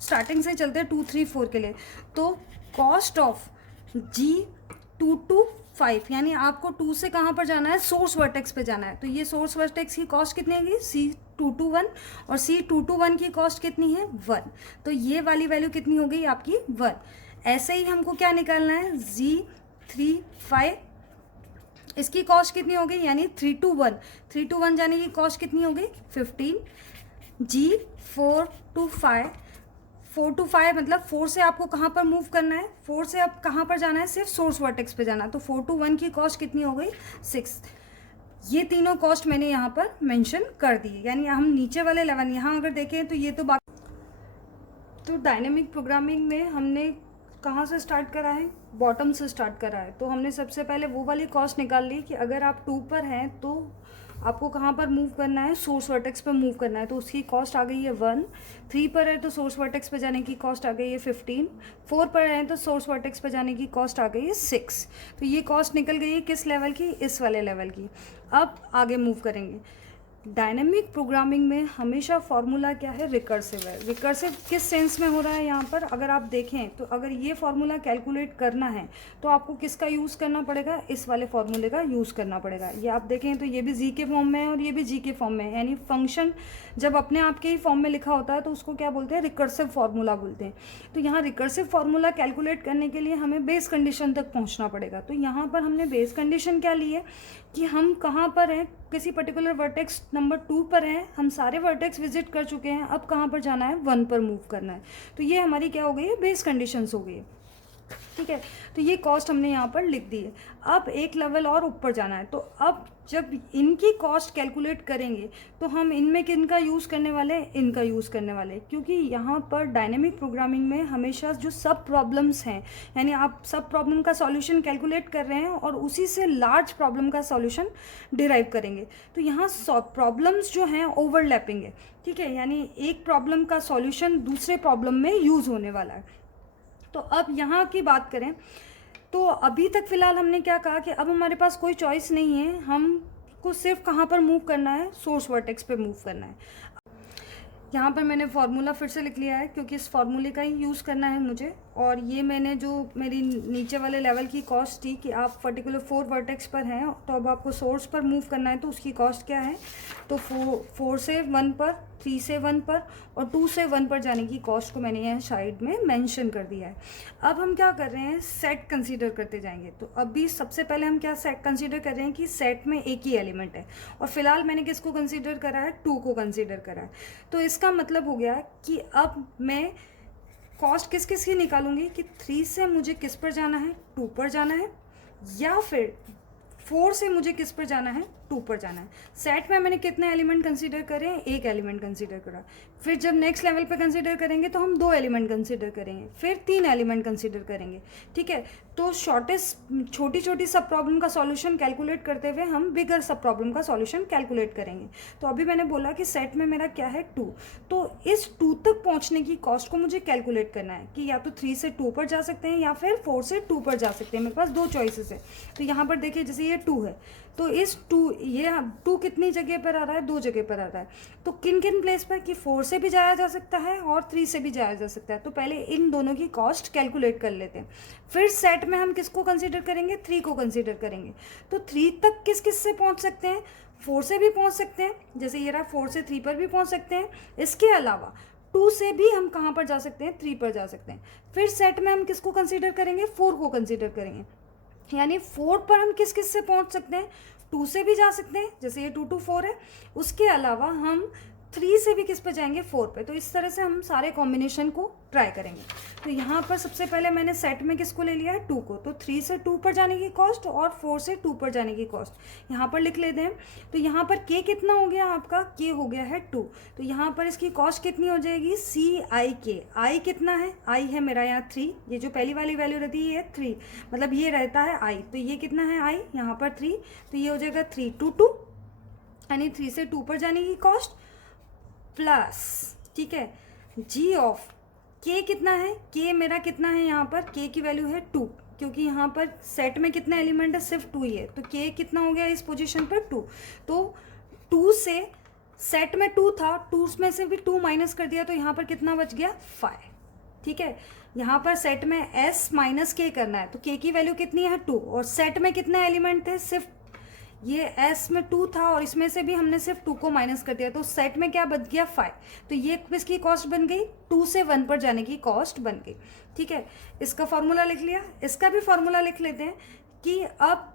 स्टार्टिंग से चलते हैं 2, 3, 4 के लिए। तो कॉस्ट ऑफ G2 to 5, यानी आपको 2 से कहाँ पर जाना है, सोर्स वर्टेक्स पे जाना है। तो ये सोर्स वर्टेक्स की कॉस्ट कितनी होगी, C221, और C221 की कॉस्ट कितनी है, 1। तो ये वाली वैल्यू कितनी हो गई आपकी, 1। ऐसे ही हमको क्या निकालना है, G35, इसकी कॉस्ट कितनी हो गई, यानी 3 to 1 जाने की कॉस्ट कितनी हो गई, 15। G4 to 5, 4 to 5 मतलब 4 से आपको कहाँ पर मूव करना है, 4 से आप कहाँ पर जाना है, सिर्फ सोर्स वर्टेक्स पे जाना है। तो 4 to 1 की कॉस्ट कितनी हो गई, 6। ये तीनों कॉस्ट मैंने यहाँ पर मेंशन कर दी। यानी हम नीचे वाले लेवल, यहाँ अगर देखें तो ये तो तो डायनेमिक प्रोग्रामिंग में हमने कहाँ से स्टार्ट करा है, बॉटम से स्टार्ट करा है। तो हमने सबसे पहले वो वाली कॉस्ट निकाल ली कि अगर आप 2 पर हैं तो आपको कहाँ पर मूव करना है, सोर्स वर्टेक्स पर मूव करना है। तो उसकी कॉस्ट आ गई है 1। 3 पर है तो सोर्स वर्टेक्स पर जाने की कॉस्ट आ गई है 15। 4 पर है तो सोर्स वर्टेक्स पर जाने की कॉस्ट आ गई है 6। तो ये कॉस्ट निकल गई है किस लेवल की, इस वाले लेवल की। अब आगे मूव करेंगे। डायनेमिक प्रोग्रामिंग में हमेशा फॉर्मूला क्या है, रिकर्सिव है। रिकर्सिव किस सेंस में हो रहा है, यहाँ पर अगर आप देखें तो अगर ये फॉर्मूला कैलकुलेट करना है तो आपको किसका यूज़ करना पड़ेगा, इस वाले फॉर्मूले का यूज़ करना पड़ेगा। ये आप देखें तो ये भी जी के फॉर्म में है और ये भी जी के फॉर्म में है। यानी फंक्शन जब अपने आप के ही फॉर्म में लिखा होता है तो उसको क्या बोलते हैं, रिकर्सिव फार्मूला बोलते हैं। तो यहाँ रिकर्सिव फार्मूला कैलकुलेट करने के लिए हमें बेस कंडीशन तक पहुँचना पड़ेगा। तो यहाँ पर हमने बेस कंडीशन क्या ली है कि हम कहाँ पर हैं, किसी पर्टिकुलर वर्टेक्स नंबर 2 पर हैं, हम सारे वर्टेक्स विजिट कर चुके हैं, अब कहाँ पर जाना है, 1 पर मूव करना है। तो ये हमारी क्या हो गई है, बेस कंडीशंस हो गई है, ठीक है। तो ये कॉस्ट हमने यहाँ पर लिख दी है। अब एक लेवल और ऊपर जाना है। तो अब जब इनकी कॉस्ट कैलकुलेट करेंगे तो हम इनमें किनका यूज़ करने वाले हैं, इनका यूज़ करने वाले हैं। क्योंकि यहाँ पर डायनेमिक प्रोग्रामिंग में हमेशा जो सब प्रॉब्लम्स हैं, यानी आप सब प्रॉब्लम का सॉल्यूशन कैलकुलेट कर रहे हैं और उसी से लार्ज प्रॉब्लम का सॉल्यूशन डिराइव करेंगे। तो यहाँ प्रॉब्लम्स जो हैं ओवरलैपिंग है, ठीक है। यानी एक प्रॉब्लम का सॉल्यूशन दूसरे प्रॉब्लम में यूज़ होने वाला है। तो अब यहाँ की बात करें तो अभी तक फ़िलहाल हमने क्या कहा कि अब हमारे पास कोई चॉइस नहीं है, हमको सिर्फ कहाँ पर मूव करना है, सोर्स वर्टेक्स पे मूव करना है। यहाँ पर मैंने फार्मूला फिर से लिख लिया है क्योंकि इस फार्मूले का ही यूज़ करना है मुझे। और ये मैंने जो मेरी नीचे वाले लेवल की कॉस्ट थी कि आप पर्टिकुलर 4 वर्टेक्स पर हैं तो अब आपको सोर्स पर मूव करना है, तो उसकी कॉस्ट क्या है, तो 4 से 1 पर, 3 से 1 पर और 2 से 1 पर जाने की कॉस्ट को मैंने यहाँ साइड में मेंशन कर दिया है। अब हम क्या कर रहे हैं, सेट कंसीडर करते जाएंगे। तो अभी सबसे पहले हम क्या सेट कंसीडर कर रहे हैं कि सेट में एक ही एलिमेंट है और फिलहाल मैंने किसको कंसीडर करा है, 2 को कंसीडर करा है। तो इसका मतलब हो गया कि अब मैं कॉस्ट किस किस की निकालूंगी कि 3 से मुझे किस पर जाना है, 2 पर जाना है, या फिर 4 से मुझे किस पर जाना है, 2 पर जाना है। सेट में मैंने कितने एलिमेंट कंसीडर करे हैं, एक एलिमेंट कंसीडर करा। फिर जब नेक्स्ट लेवल पे कंसीडर करेंगे तो हम 2 एलिमेंट कंसीडर करेंगे, फिर 3 एलिमेंट कंसीडर करेंगे, ठीक है। तो छोटी छोटी सब प्रॉब्लम का सॉल्यूशन कैलकुलेट करते हुए हम बिगर सब प्रॉब्लम का सॉल्यूशन कैलकुलेट करेंगे। तो अभी मैंने बोला कि सेट में मेरा क्या है, 2। तो इस 2 तक पहुंचने की कॉस्ट को मुझे कैलकुलेट करना है कि या तो 3 से 2 पर जा सकते हैं या फिर 4 से 2 पर जा सकते हैं। मेरे पास 2 चॉइसेस है। तो यहाँ पर देखिए जैसे ये 2 है तो इस 2 कितनी जगह पर आ रहा है, 2 जगह पर आ रहा है। तो किन किन प्लेस पर, कि 4 से भी जाया जा सकता है और 3 से भी जाया जा सकता है। तो पहले इन दोनों की कॉस्ट कैलकुलेट कर लेते हैं। फिर सेट में हम किसको कंसीडर करेंगे, 3 को कंसीडर करेंगे। तो 3 तक किस किस से पहुंच सकते हैं, 4 से भी पहुंच सकते हैं, जैसे ये रहा 4 से 3 पर भी पहुंच सकते हैं। इसके अलावा 2 से भी हम कहाँ पर जा सकते हैं, 3 पर जा सकते हैं। फिर सेट में हम किसको कंसीडर करेंगे, 4 को कंसीडर करेंगे। यानी 4 पर हम किस किस से पहुंच सकते हैं, 2 से भी जा सकते हैं, जैसे ये 2 to 4 है। उसके अलावा हम 3 से भी किस पे जाएंगे, 4 पे। तो इस तरह से हम सारे कॉम्बिनेशन को ट्राई करेंगे। तो यहाँ पर सबसे पहले मैंने सेट में किसको ले लिया है, 2 को। तो 3 से 2 पर जाने की कॉस्ट और 4 से 2 पर जाने की कॉस्ट यहाँ पर लिख लेते हैं। तो यहाँ पर k कितना हो गया आपका, k हो गया है 2। तो यहाँ पर इसकी कॉस्ट कितनी हो जाएगी, CIK। i कितना है, i है मेरा यहाँ 3, ये जो पहली वाली वैल्यू रहती है ये 3, मतलब ये रहता है i। तो ये कितना है i यहाँ पर 3, तो ये हो जाएगा 3 2 2, यानी 3 से 2 पर जाने की कॉस्ट प्लस, ठीक है, g ऑफ k कितना है, k मेरा कितना है यहाँ पर, k की वैल्यू है 2, क्योंकि यहाँ पर सेट में कितना एलिमेंट है, सिर्फ 2 ही है। तो k कितना हो गया इस पोजीशन पर 2। तो 2 से, सेट में 2 था, 2 में से भी 2 माइनस कर दिया, तो यहाँ पर कितना बच गया 5। ठीक है, यहाँ पर सेट में s माइनस k करना है, तो k की वैल्यू कितनी है 2, और सेट में कितने एलिमेंट थे, सिर्फ ये s में 2 था और इसमें से भी हमने सिर्फ 2 को माइनस कर दिया, तो सेट में क्या बच गया 5। तो ये किसकी कॉस्ट बन गई, 2 से 1 पर जाने की कॉस्ट बन गई। ठीक है, इसका फॉर्मूला लिख लिया, इसका भी फॉर्मूला लिख लेते हैं कि अब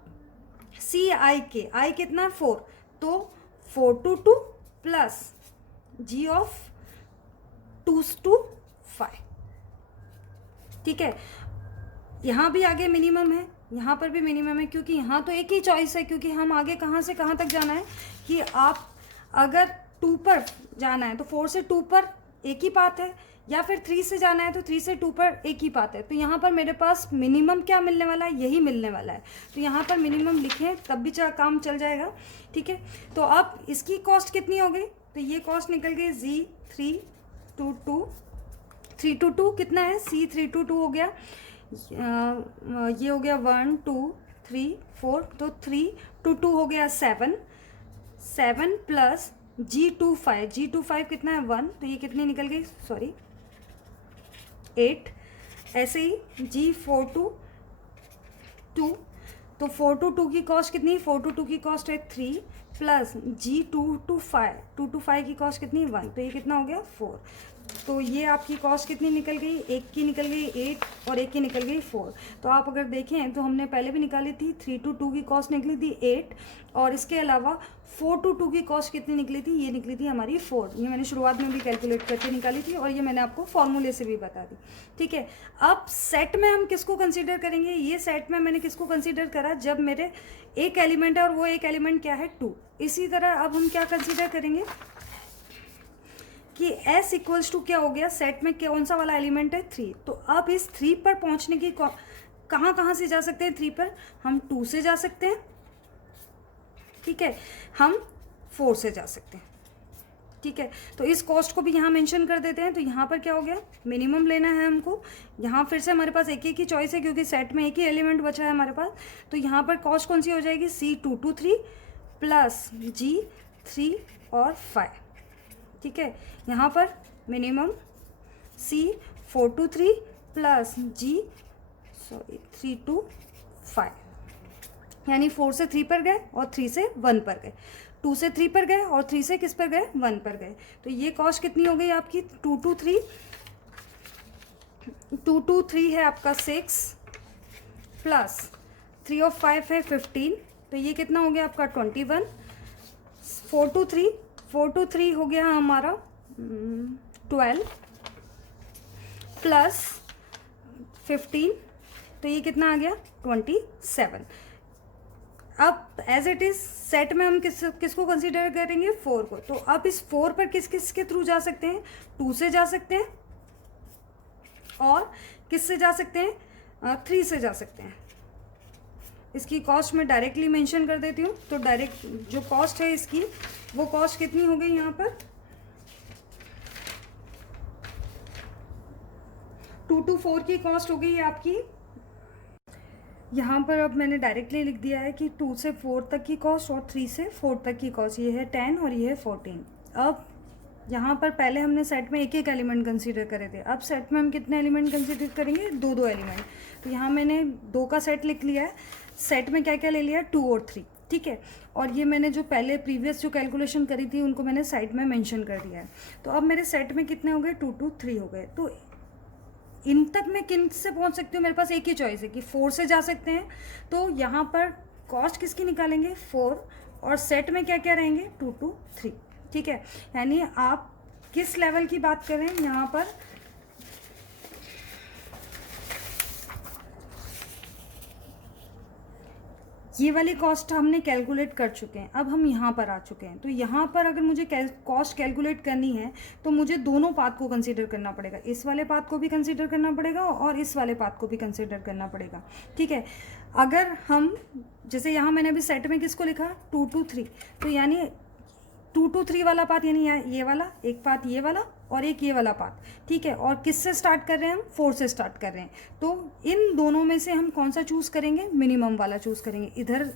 CIK, i कितना है 4, तो 4 to 2 plus g of 2 to 5। ठीक है, यहाँ भी आगे मिनिमम है, यहाँ पर भी मिनिमम है, क्योंकि यहाँ तो एक ही चॉइस है, क्योंकि हम आगे कहाँ से कहाँ तक जाना है कि आप अगर 2 पर जाना है तो 4 से 2 पर एक ही पाथ है, या फिर 3 से जाना है तो 3 से 2 पर एक ही पाथ है। तो यहाँ पर मेरे पास मिनिमम क्या मिलने वाला है, यही मिलने वाला है। तो यहाँ पर मिनिमम लिखें तब भी काम चल जाएगा। ठीक है, तो अब इसकी कॉस्ट कितनी हो गई, तो ये कॉस्ट निकल गई Z 322 कितना है, C322 हो गया, ये हो गया 1 2 3 4, तो 3 2 2 हो गया 7 प्लस G25 कितना है 1, तो ये कितनी निकल गई, सॉरी 8। ऐसे ही G422, तो 422 की कॉस्ट कितनी, 422 की कॉस्ट है 3 प्लस G225 की कॉस्ट कितनी 1, तो ये कितना हो गया 4। तो ये आपकी कॉस्ट कितनी निकल गई, एक की निकल गई 8 और एक की निकल गई 4। तो आप अगर देखें तो हमने पहले भी निकाली थी, 3 to 2 की कॉस्ट निकली थी 8, और इसके अलावा 4 to 2 की कॉस्ट कितनी निकली थी, ये निकली थी हमारी 4। ये मैंने शुरुआत में भी कैलकुलेट करके निकाली थी और ये मैंने आपको फॉर्मूले से भी बता दी। ठीक है, अब सेट में हम किसको कंसीडर करेंगे, ये सेट में मैंने किसको कंसीडर करा, जब मेरे एक एलिमेंट है और वो एक एलिमेंट क्या है 2। इसी तरह अब हम क्या कंसीडर करेंगे कि s इक्वल्स टू क्या हो गया, सेट में कौन सा वाला एलिमेंट है 3। तो अब इस 3 पर पहुंचने की कहाँ से जा सकते हैं, 3 पर हम 2 से जा सकते हैं, ठीक है, हम 4 से जा सकते हैं। ठीक है, तो इस कॉस्ट को भी यहाँ मेंशन कर देते हैं। तो यहाँ पर क्या हो गया, मिनिमम लेना है हमको, यहाँ फिर से हमारे पास एक ही चॉइस है क्योंकि सेट में एक ही एलिमेंट बचा है हमारे पास। तो यहाँ पर कॉस्ट कौन सी हो जाएगी, C223 प्लस G3 और 5। ठीक है, यहाँ पर minimum C423 plus G3 to 5, यानी 4 से 3 पर गए और 3 से 1 पर गए, 2 से 3 पर गए और 3 से किस पर गए, 1 पर गए। तो ये कॉस्ट कितनी हो गई आपकी 2 to 3 है आपका 6 प्लस 3 और 5 है 15, तो ये कितना हो गया आपका 21। 4 to 3 हो गया हमारा 12 प्लस 15, तो ये कितना आ गया 27। अब एज इट इज सेट में हम किसको कंसीडर करेंगे, 4 को। तो अब इस 4 पर किस के थ्रू जा सकते हैं, 2 से जा सकते हैं और किस से जा सकते हैं, 3 से जा सकते हैं। इसकी कॉस्ट मैं डायरेक्टली मेंशन कर देती हूँ। तो डायरेक्ट जो कॉस्ट है इसकी, वो कॉस्ट कितनी हो गई यहाँ पर 2 to 4 की कॉस्ट हो गई है आपकी। यहाँ पर अब मैंने डायरेक्टली लिख दिया है कि 2 से 4 तक की कॉस्ट और 3 से 4 तक की कॉस्ट, ये है 10 और ये है 14। अब यहाँ पर पहले हमने सेट में एक एक एलिमेंट कंसीडर करे थे, अब सेट में हम कितने एलिमेंट कंसीडर करेंगे, 2 एलिमेंट। तो यहाँ मैंने 2 का सेट लिख लिया है। सेट में क्या क्या ले लिया, 2 और 3। ठीक है, और ये मैंने जो पहले प्रीवियस जो कैलकुलेशन करी थी उनको मैंने साइड में मेंशन कर दिया है। तो अब मेरे सेट में कितने हो गए, 2 to 3 हो गए। तो इन तक मैं किन से पहुंच सकती हूँ, मेरे पास एक ही चॉइस है कि 4 से जा सकते हैं। तो यहाँ पर कॉस्ट किसकी निकालेंगे, 4, और सेट में क्या क्या रहेंगे, 2 to 3। ठीक है, यानी आप किस लेवल की बात कर रहे हैं यहाँ पर, ये वाली कॉस्ट हमने कैलकुलेट कर चुके हैं, अब हम यहाँ पर आ चुके हैं। तो यहाँ पर अगर मुझे कॉस्ट कैलकुलेट करनी है तो मुझे दोनों पाथ को कंसीडर करना पड़ेगा, इस वाले पाथ को भी कंसीडर करना पड़ेगा और इस वाले पाथ को भी कंसीडर करना पड़ेगा। ठीक है, अगर हम जैसे यहाँ मैंने अभी सेट में किसको लिखा 2 2 3, तो यानी 2 2 3 वाला पाथ यानी ये वाला एक पाथ, ये वाला और एक ये वाला पाथ। ठीक है, और किससे स्टार्ट कर रहे हैं हम, 4 से स्टार्ट कर रहे हैं। तो इन दोनों में से हम कौन सा चूज़ करेंगे, मिनिमम वाला चूज़ करेंगे। इधर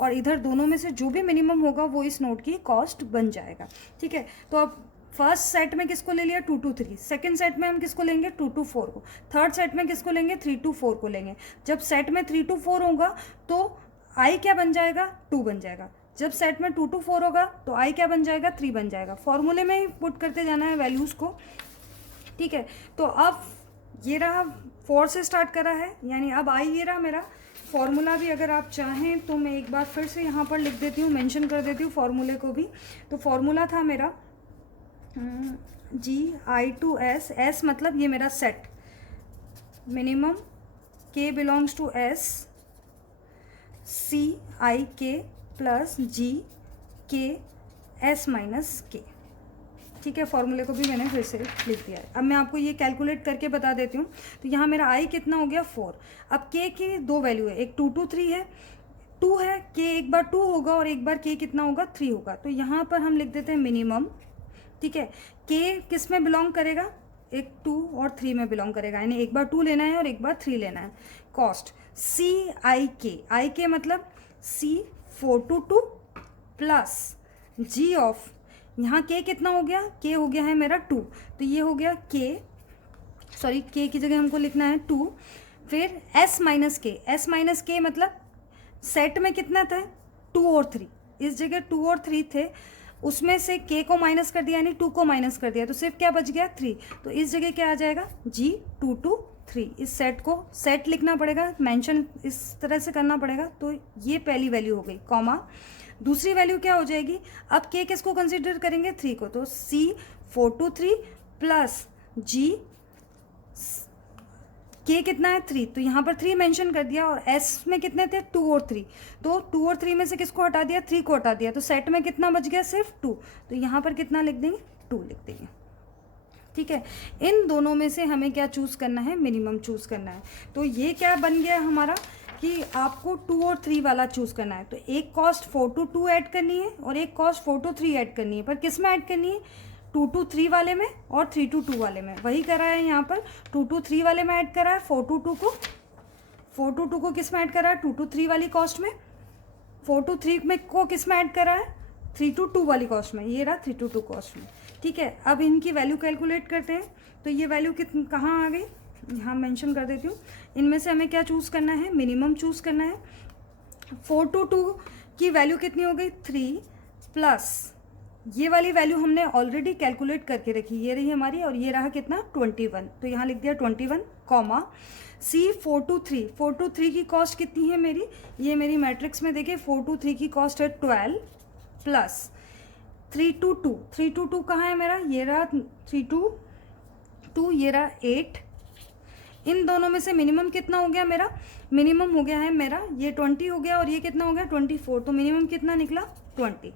और इधर दोनों में से जो भी मिनिमम होगा वो इस नोट की कॉस्ट बन जाएगा। ठीक है, तो अब फर्स्ट सेट में किसको ले लिया 2 2 3, सेकेंड सेट में हम किसको लेंगे 2 2 4 को, थर्ड सेट में किसको लेंगे 3 2 4 को लेंगे। जब सेट में 3 2 4 होगा तो आई क्या बन जाएगा 2 बन जाएगा, जब सेट में 2 2 4 होगा तो आई क्या बन जाएगा 3 बन जाएगा। फॉर्मूले में ही पुट करते जाना है वैल्यूज़ को। ठीक है, तो अब ये रहा 4 से स्टार्ट करा है, यानी अब आई ये रहा मेरा। फॉर्मूला भी अगर आप चाहें तो मैं एक बार फिर से यहाँ पर लिख देती हूँ, मेंशन कर देती हूँ फॉर्मूले को भी। तो फॉर्मूला था मेरा GI2S, S मतलब ये मेरा set, minimum K belongs to S, CIK plus GK S minus K। ठीक है, फॉर्मूले को भी मैंने फिर से लिख दिया है। अब मैं आपको ये कैलकुलेट करके बता देती हूँ। तो यहाँ मेरा आई कितना हो गया 4। अब K की दो वैल्यू है, एक 2 2 3 है, 2 है, K एक बार 2 होगा और एक बार K कितना होगा 3 होगा। तो यहाँ पर हम लिख देते हैं मिनिमम। ठीक है, K किस में बिलोंग करेगा, एक 2 और 3 में बिलोंग करेगा, यानी एक बार 2 लेना है और एक बार 3 लेना है। कॉस्ट CIK मतलब C 4 2 2 प्लस G ऑफ, यहाँ K कितना हो गया, K हो गया है मेरा 2, तो ये हो गया K की जगह हमको लिखना है 2, फिर S माइनस K मतलब सेट में कितना था 2 और 3, इस जगह 2 और 3 थे, उसमें से K को माइनस कर दिया यानी 2 को माइनस कर दिया, तो सिर्फ क्या बच गया 3। तो इस जगह क्या आ जाएगा G 2 2 3। इस सेट को सेट लिखना पड़ेगा, मेंशन इस तरह से करना पड़ेगा। तो ये पहली वैल्यू हो गई, कॉमा दूसरी वैल्यू क्या हो जाएगी, अब K किसको कंसीडर करेंगे 3 को, तो C 4 2 3 प्लस G K कितना है 3, तो यहाँ पर 3 मेंशन कर दिया, और S में कितने थे 2 और 3, तो 2 और 3 में से किसको हटा दिया 3 को हटा दिया, तो सेट में कितना बच गया सिर्फ 2, तो यहाँ पर कितना लिख देंगे 2 लिख देंगे। ठीक है, इन दोनों में से हमें क्या चूज़ करना है, मिनिमम चूज़ करना है। तो ये क्या बन गया हमारा कि आपको 2 और 3 वाला चूज़ करना है। तो एक कॉस्ट 4 2 2 ऐड करनी है और एक कॉस्ट 4 2 3 ऐड करनी है, पर किस में ऐड करनी है 2 2 3 वाले में और 3 2 2 वाले में। वही करा है यहाँ पर, 2 2 3 वाले में ऐड करा है, 4 2 2 को किस में ऐड करा है 2 2 3 वाली कॉस्ट में, 4 2 3 में को किस में ऐड करा है 3 2 2 वाली कॉस्ट में, ये रहा 3 2 2 कॉस्ट में। ठीक है, अब इनकी वैल्यू कैलकुलेट करते हैं। तो ये वैल्यू कहाँ आ गई, यहाँ मेंशन कर देती हूँ। इनमें से हमें क्या चूज़ करना है, मिनिमम चूज़ करना है। 4 2 2 की वैल्यू कितनी हो गई 3 प्लस ये वाली वैल्यू हमने ऑलरेडी कैलकुलेट करके रखी, ये रही हमारी, और ये रहा कितना 21, तो यहाँ लिख दिया 21 कॉमा C 4 2 3 की कॉस्ट कितनी है मेरी, ये मेरी मैट्रिक्स में देखिए 4 2 3 की कॉस्ट है 12 प्लस 3 2 2 कहाँ है मेरा, ये रहा 3 2 2, ये रहा 8। इन दोनों में से मिनिमम कितना हो गया मेरा, मिनिमम हो गया है मेरा ये 20 हो गया, और ये कितना हो गया 24, तो मिनिमम कितना निकला 20।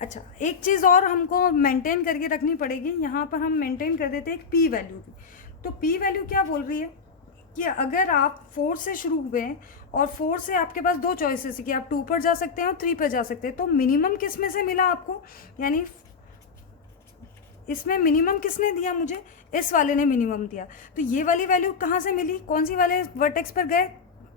अच्छा, एक चीज़ और हमको मेंटेन करके रखनी पड़ेगी, यहाँ पर हम मेंटेन कर देते हैं एक पी वैल्यू की। तो पी वैल्यू क्या बोल रही है कि अगर आप 4 से शुरू हुए और 4 से आपके पास 2 चॉइसेस है कि आप 2 पर जा सकते हैं और 3 पर जा सकते हैं, तो मिनिमम किस में से मिला आपको, यानी इसमें मिनिमम किसने दिया मुझे, इस वाले ने मिनिमम दिया। तो ये वाली वैल्यू कहाँ से मिली, कौन सी वाले वर्टेक्स पर गए,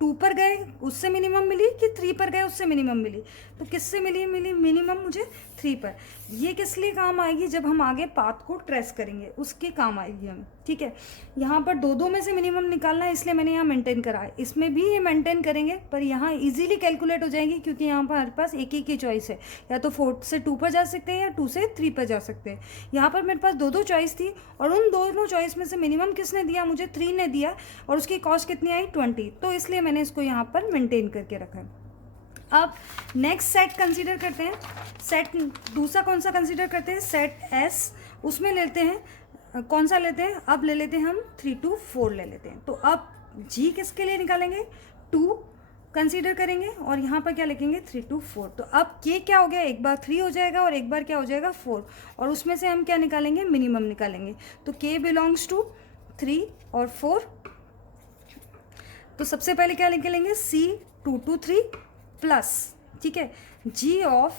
2 पर गए उससे मिनिमम मिली कि 3 पर गए उससे मिनिमम मिली, तो किससे मिली मिनिमम मुझे 3 पर। ये किस लिए काम आएगी, जब हम आगे पाथ को ट्रेस करेंगे उसके काम आएगी हमें। ठीक है, यहाँ पर दो में से मिनिमम निकालना है, इसलिए मैंने यहाँ मेंटेन करा है, इसमें भी ये मेंटेन करेंगे, पर यहाँ इजीली कैलकुलेट हो जाएंगी क्योंकि यहाँ पर हमारे पास एक ही चॉइस है, या तो 4 से 2 पर जा सकते हैं या 2 से 3 पर जा सकते हैं। यहाँ पर मेरे पास दो चॉइस थी, और उन दोनों चॉइस में से मिनिमम किसने दिया मुझे 3 ने दिया, और उसकी कॉस्ट कितनी आई 20, तो इसलिए मैंने इसको यहाँ पर मेंटेन करके रखा है। अब नेक्स्ट सेट कंसीडर करते हैं। सेट दूसरा कौन सा कंसीडर करते हैं? Set S. उसमें लेते हैं, कौन सा लेते हैं? अब ले लेते हैं हम 3 to 4 ले लेते हैं। तो अब जी किसके लिए निकालेंगे? 2 कंसीडर करेंगे और यहाँ पर क्या लिखेंगे? 3 to 4। तो अब के क्या हो गया? एक बार 3 हो जाएगा और एक बार क्या हो जाएगा? 4। और उसमें से हम क्या निकालेंगे? मिनिमम निकालेंगे। तो के बिलोंग्स टू 3 और 4। तो सबसे पहले क्या निकालेंगे? सी 2 to 3 प्लस, ठीक है, जी ऑफ,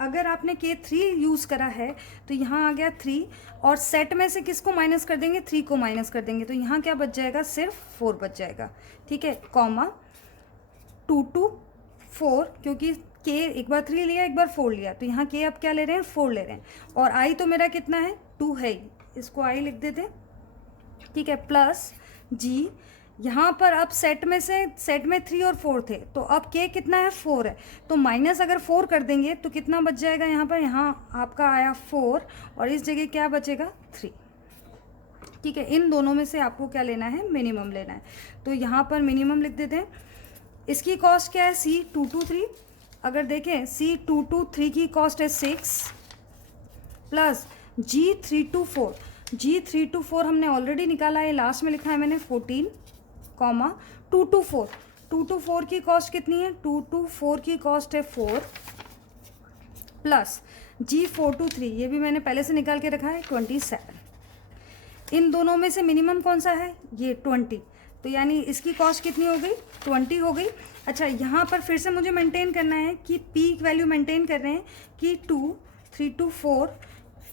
अगर आपने के 3 यूज़ करा है तो यहाँ आ गया 3 और सेट में से किसको माइनस कर देंगे? 3 को माइनस कर देंगे। तो यहाँ क्या बच जाएगा? सिर्फ 4 बच जाएगा, ठीक है, कॉमा 2 to 4, क्योंकि के एक बार 3 लिया एक बार 4 लिया, तो यहाँ के अब क्या ले रहे हैं? 4 ले रहे हैं। और आई तो मेरा कितना है? 2 है ही, इसको आई लिख देते हैं, ठीक है, प्लस जी। यहाँ पर अब सेट में 3 और 4 थे, तो अब के कितना है? 4 है। तो माइनस अगर 4 कर देंगे तो कितना बच जाएगा? यहाँ पर यहाँ आपका आया 4 और इस जगह क्या बचेगा? 3, ठीक है। इन दोनों में से आपको क्या लेना है? मिनिमम लेना है। तो यहाँ पर मिनिमम लिख देते हैं। इसकी कॉस्ट क्या है? सी 2 to 3। अगर देखें सी 2 to 3 की कॉस्ट है 6 plus G 3 to 4। G 3 to 4 हमने ऑलरेडी निकाला है, लास्ट में लिखा है मैंने 14, कॉमा 2 to 4। 2 to 4 की कॉस्ट कितनी है? 2 to 4 की कॉस्ट है 4 प्लस जी 4 to 3, ये भी मैंने पहले से निकाल के रखा है 27। इन दोनों में से मिनिमम कौन सा है? ये 20। तो यानी इसकी कॉस्ट कितनी हो गई? 20 हो गई। अच्छा, यहाँ पर फिर से मुझे मेंटेन करना है कि पी वैल्यू मेंटेन कर रहे हैं कि 2, 3 to 4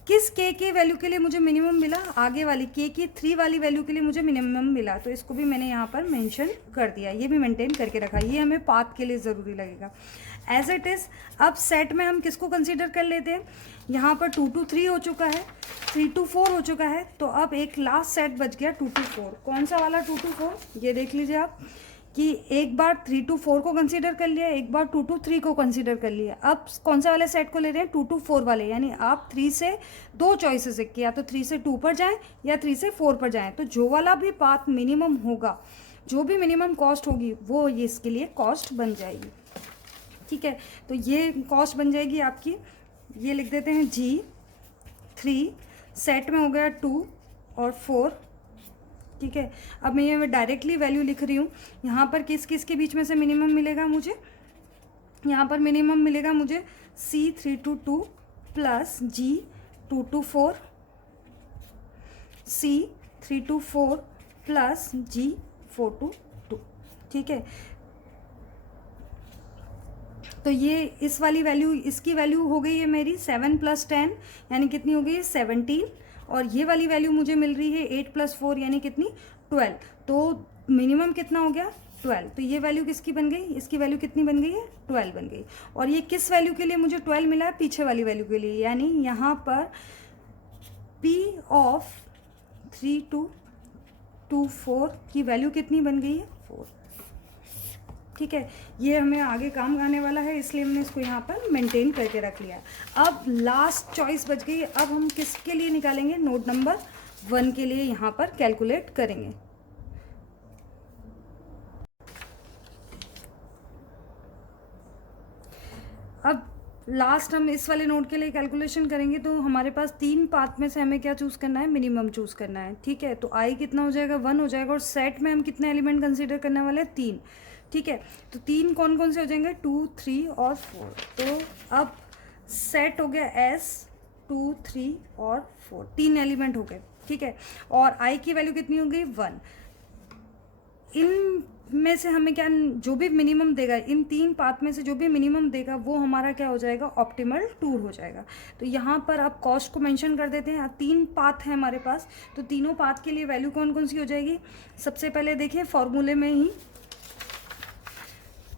किस के वैल्यू के लिए मुझे मिनिमम मिला? आगे वाली के की 3 वाली वैल्यू के लिए मुझे मिनिमम मिला। तो इसको भी मैंने यहाँ पर मेंशन कर दिया, ये भी मेंटेन करके रखा, ये हमें पाथ के लिए ज़रूरी लगेगा। एज इट इज़ अब सेट में हम किसको कंसीडर कर लेते हैं? यहाँ पर 2 to 3 हो चुका है, 3 to 4 हो चुका है, तो अब एक लास्ट सेट बच गया 2 to 4। कौन सा वाला 2 to 4? ये देख लीजिए आप कि एक बार 3 to 4 को कंसीडर कर लिया, एक बार 2 to 3 को कंसीडर कर लिया। अब कौन सा वाले सेट को ले रहे हैं? 2 to 4 वाले। यानी आप 3 से 2 चॉइसेस है कि या तो 3 से 2 पर जाएं या 3 से 4 पर जाएं। तो जो वाला भी पाथ मिनिमम होगा, जो भी मिनिमम कॉस्ट होगी, वो ये इसके लिए कॉस्ट बन जाएगी, ठीक है। तो ये कॉस्ट बन जाएगी आपकी, ये लिख देते हैं जी 3, सेट में हो गया 2 और 4, ठीक है। अब मैं डायरेक्टली वैल्यू लिख रही हूँ। यहाँ पर किस किस के बीच में से मिनिमम मिलेगा मुझे? यहाँ पर मिनिमम मिलेगा मुझे C 3 to 2 plus G 2 to 4, C 3 to 4 plus G 4 to 2, ठीक है। तो ये इस वाली वैल्यू, इसकी वैल्यू हो गई है मेरी 7 + 10, यानी कितनी हो गई है? 17। और ये वाली वैल्यू मुझे मिल रही है 8 + 4, यानी कितनी? 12। तो मिनिमम कितना हो गया? 12। तो ये वैल्यू किसकी बन गई? इसकी वैल्यू कितनी बन गई है? 12 बन गई। और ये किस वैल्यू के लिए मुझे 12 मिला है? पीछे वाली वैल्यू के लिए। यानी यहाँ पर P ऑफ 3 to 4 की वैल्यू कितनी बन गई है? 4, ठीक है। ये हमें आगे काम आने वाला है, इसलिए हमने इसको यहाँ पर मेंटेन करके रख लिया। अब लास्ट चॉइस बच गई। अब हम किसके लिए निकालेंगे? नोड नंबर 1 के लिए यहाँ पर कैलकुलेट करेंगे। अब लास्ट हम इस वाले नोड के लिए कैलकुलेशन करेंगे। तो हमारे पास 3 पाथ में से हमें क्या चूज़ करना है? मिनिमम चूज़ करना है, ठीक है। तो आई कितना हो जाएगा? 1 हो जाएगा। और सेट में हम कितने एलिमेंट कंसीडर करने वाले हैं? 3, ठीक है। तो 3 कौन कौन से हो जाएंगे? 2, 3 और 4। तो अब सेट हो गया S 2, 3 और 4, 3 एलिमेंट हो गए, ठीक है। और आई की वैल्यू कितनी हो गई? 1। इन में से हमें क्या, जो भी मिनिमम देगा, इन 3 पाथ में से जो भी मिनिमम देगा वो हमारा क्या हो जाएगा? ऑप्टिमल टूर हो जाएगा। तो यहाँ पर आप कॉस्ट को मेंशन कर देते हैं। 3 पाथ है हमारे पास, तो तीनों पाथ के लिए वैल्यू कौन कौन सी हो जाएगी? सबसे पहले देखिए फॉर्मूले में ही,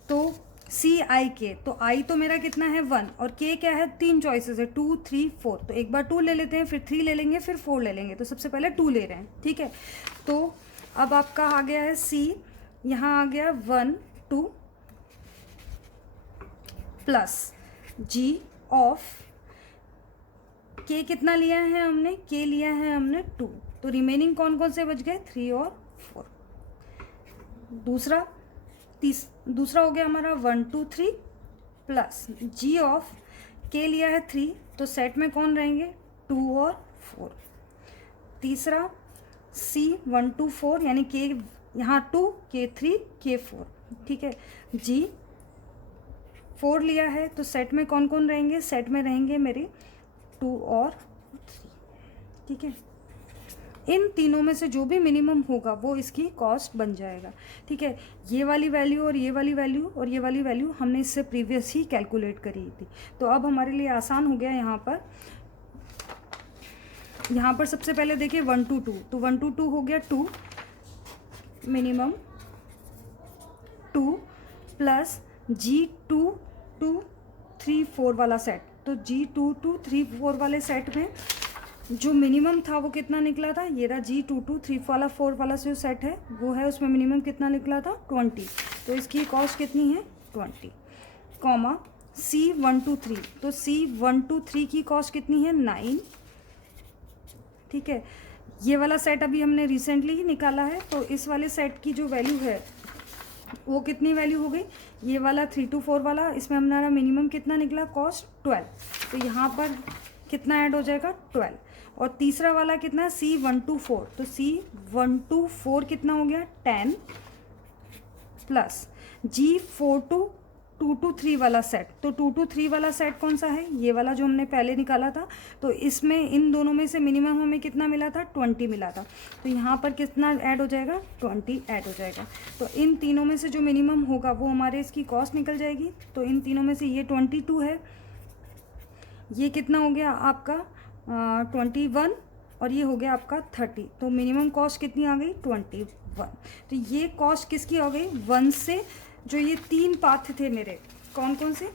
तो सी आई के, तो आई तो मेरा कितना है? 1, और के क्या है? 3 चॉइसेस है, 2, 3, 4। तो एक बार 2 ले लेते हैं, फिर 3 ले लेंगे, फिर 4 ले लेंगे। तो सबसे पहले 2 ले रहे हैं, ठीक है। तो अब आपका आ गया है सी, यहाँ आ गया 1, 2 प्लस जी ऑफ के कितना लिया है हमने? के लिया है हमने 2। तो रिमेनिंग कौन कौन से बच गए? 3 और 4। दूसरा हो गया हमारा 1, 2, 3 प्लस जी ऑफ के लिया है 3, तो सेट में कौन रहेंगे 2 और 4। तीसरा C 1 2 4 यानी के यहाँ 2 के 3 के 4, ठीक है। जी 4 लिया है तो सेट में कौन कौन रहेंगे, सेट में रहेंगे मेरे 2 और 3, ठीक है। इन तीनों में से जो भी मिनिमम होगा वो इसकी कॉस्ट बन जाएगा, ठीक है। ये वाली वैल्यू और ये वाली वैल्यू और ये वाली वैल्यू हमने इससे प्रीवियस ही कैलकुलेट करी थी, तो अब हमारे लिए आसान हो गया। यहाँ पर सबसे पहले देखिए 1 to 2, तो 1 to 2 हो गया 2 मिनिमम 2 प्लस G2 2 3 4 वाला सेट, तो G2 2 3 4 वाले सेट में जो मिनिमम था वो कितना निकला था, ये रहा G2 2 3 वाला 4 वाला जो सेट है वो है, उसमें मिनिमम कितना निकला था 20, तो इसकी कॉस्ट कितनी है 20, कॉमा C 1 2 3, तो C 1 2 3 की कॉस्ट कितनी है 9, ठीक है। ये वाला सेट अभी हमने रिसेंटली ही निकाला है, तो इस वाले सेट की जो वैल्यू है वो कितनी वैल्यू हो गई, ये वाला 3 to 4 वाला, इसमें हमारा मिनिमम कितना निकला कॉस्ट 12, तो यहाँ पर कितना ऐड हो जाएगा 12, और तीसरा वाला कितना C 1 to 4, तो C 1 to 4 कितना हो गया 10 प्लस G 4 to 2 to 3 वाला सेट, तो 2 to 3 वाला सेट कौन सा है, ये वाला जो हमने पहले निकाला था, तो इसमें इन दोनों में से मिनिमम हमें कितना मिला था 20 मिला था, तो यहाँ पर कितना ऐड हो जाएगा 20 ऐड हो जाएगा, तो इन तीनों में से जो मिनिमम होगा वो हमारे इसकी कॉस्ट निकल जाएगी। तो इन तीनों में से ये 22 है, ये कितना हो गया आपका 21 और ये हो गया आपका 30, तो मिनिमम कॉस्ट कितनी आ गई 21, तो ये कॉस्ट किसकी हो गई 1 से, जो ये 3 पाथ थे मेरे कौन कौन से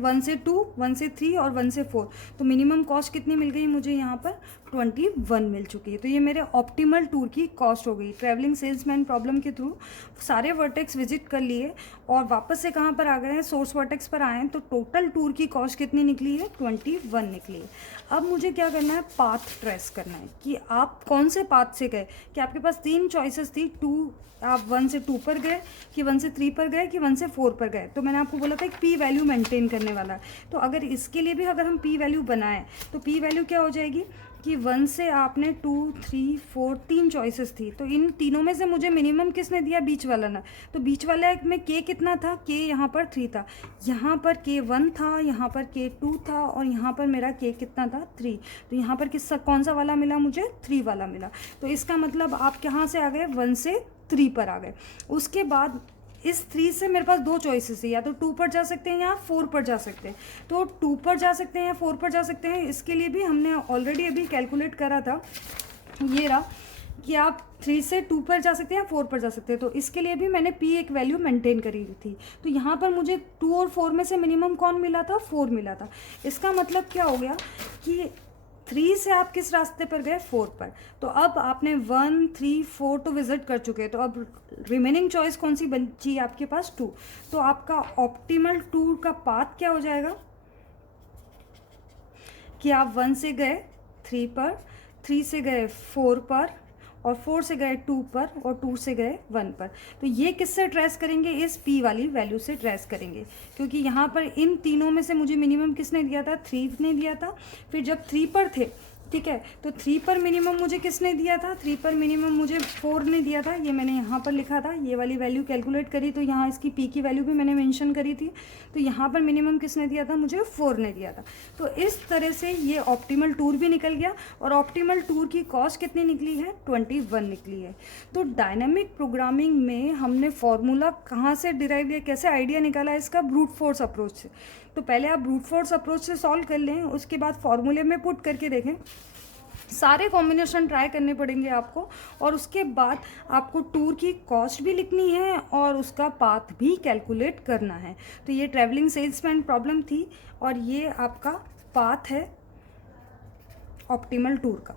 1 से 2 1 से 3 और 1 से 4, तो मिनिमम कॉस्ट कितनी मिल गई मुझे यहाँ पर 21 मिल चुकी है। तो ये मेरे ऑप्टिमल टूर की कॉस्ट हो गई। ट्रैवलिंग सेल्समैन प्रॉब्लम के थ्रू सारे वर्टेक्स विजिट कर लिए और वापस से कहाँ पर आ गए हैं, सोर्स वर्टेक्स पर आए हैं, तो टोटल टूर की कॉस्ट कितनी निकली है 21 निकली है। अब मुझे क्या करना है, पाथ ट्रेस करना है कि आप कौन से पाथ से गए, कि आपके पास 3 चॉइसेस थी, आप 1 से 2 पर गए कि 1 से 3 पर गए कि 1 से 4 पर गए, तो मैंने आपको बोला था एक पी वैल्यू मेंटेन करने वाला है। तो अगर इसके लिए भी अगर हम पी वैल्यू बनाएं तो पी वैल्यू क्या हो जाएगी कि 1 से आपने 2 3 4 3 चॉइसेस थी, तो इन तीनों में से मुझे मिनिमम किसने दिया, बीच वाला ना, तो बीच वाला में के कितना था, के यहाँ पर 3 था, यहाँ पर के 1 था, यहाँ पर के 2 था और यहाँ पर मेरा के कितना था 3, तो यहाँ पर कौन सा वाला मिला मुझे 3 वाला मिला। तो इसका मतलब आप कहाँ से आ गए 1 से 3 पर आ गए। उसके बाद इस 3 से मेरे पास 2 चॉइसेस है, या तो 2 पर जा सकते हैं या 4 पर जा सकते हैं, तो 2 पर जा सकते हैं या 4 पर जा सकते हैं। इसके लिए भी हमने ऑलरेडी अभी कैलकुलेट करा था, ये रहा कि आप 3 से 2 पर जा सकते हैं या 4 पर जा सकते हैं, तो इसके लिए भी मैंने पी एक वैल्यू मेंटेन करी थी। तो यहाँ पर मुझे 2 और 4 में से मिनिमम कौन मिला था, 4 मिला था। इसका मतलब क्या हो गया कि 3 से आप किस रास्ते पर गए, 4 पर, तो अब आपने 1 3 4 तो विजिट कर चुके हैं, तो अब रिमेनिंग चॉइस कौन सी बची आपके पास 2, तो आपका ऑप्टिमल टूर का पाथ क्या हो जाएगा कि आप 1 से गए 3 पर, 3 से गए 4 पर और 4 से गए 2 पर और 2 से गए 1 पर। तो ये किससे ट्रेस करेंगे, इस P वाली वैल्यू से ट्रेस करेंगे, क्योंकि यहाँ पर इन तीनों में से मुझे मिनिमम किसने दिया था, 3 ने दिया था। फिर जब 3 पर थे, ठीक है, तो 3 पर मिनिमम मुझे किसने दिया था, 3 पर मिनिमम मुझे 4 ने दिया था, ये मैंने यहाँ पर लिखा था, ये वाली वैल्यू कैलकुलेट करी, तो यहाँ इसकी P की वैल्यू भी मैंने मेंशन करी थी, तो यहाँ पर मिनिमम किसने दिया था, मुझे 4 ने दिया था। तो इस तरह से ये ऑप्टिमल टूर भी निकल गया और ऑप्टिमल टूर की कॉस्ट कितनी निकली है, 21 निकली है। तो डायनामिक प्रोग्रामिंग में हमने फॉर्मूला कहाँ से डिराइव किया, कैसे आइडिया निकाला इसका, ब्रूट फोर्स अप्रोच से। तो पहले आप ब्रूट फोर्स अप्रोच से सॉल्व कर लें, उसके बाद फॉर्मूले में पुट करके देखें, सारे कॉम्बिनेशन ट्राई करने पड़ेंगे आपको, और उसके बाद आपको टूर की कॉस्ट भी लिखनी है और उसका पाथ भी कैलकुलेट करना है। तो ये ट्रैवलिंग सेल्समैन प्रॉब्लम थी और ये आपका पाथ है ऑप्टिमल टूर का।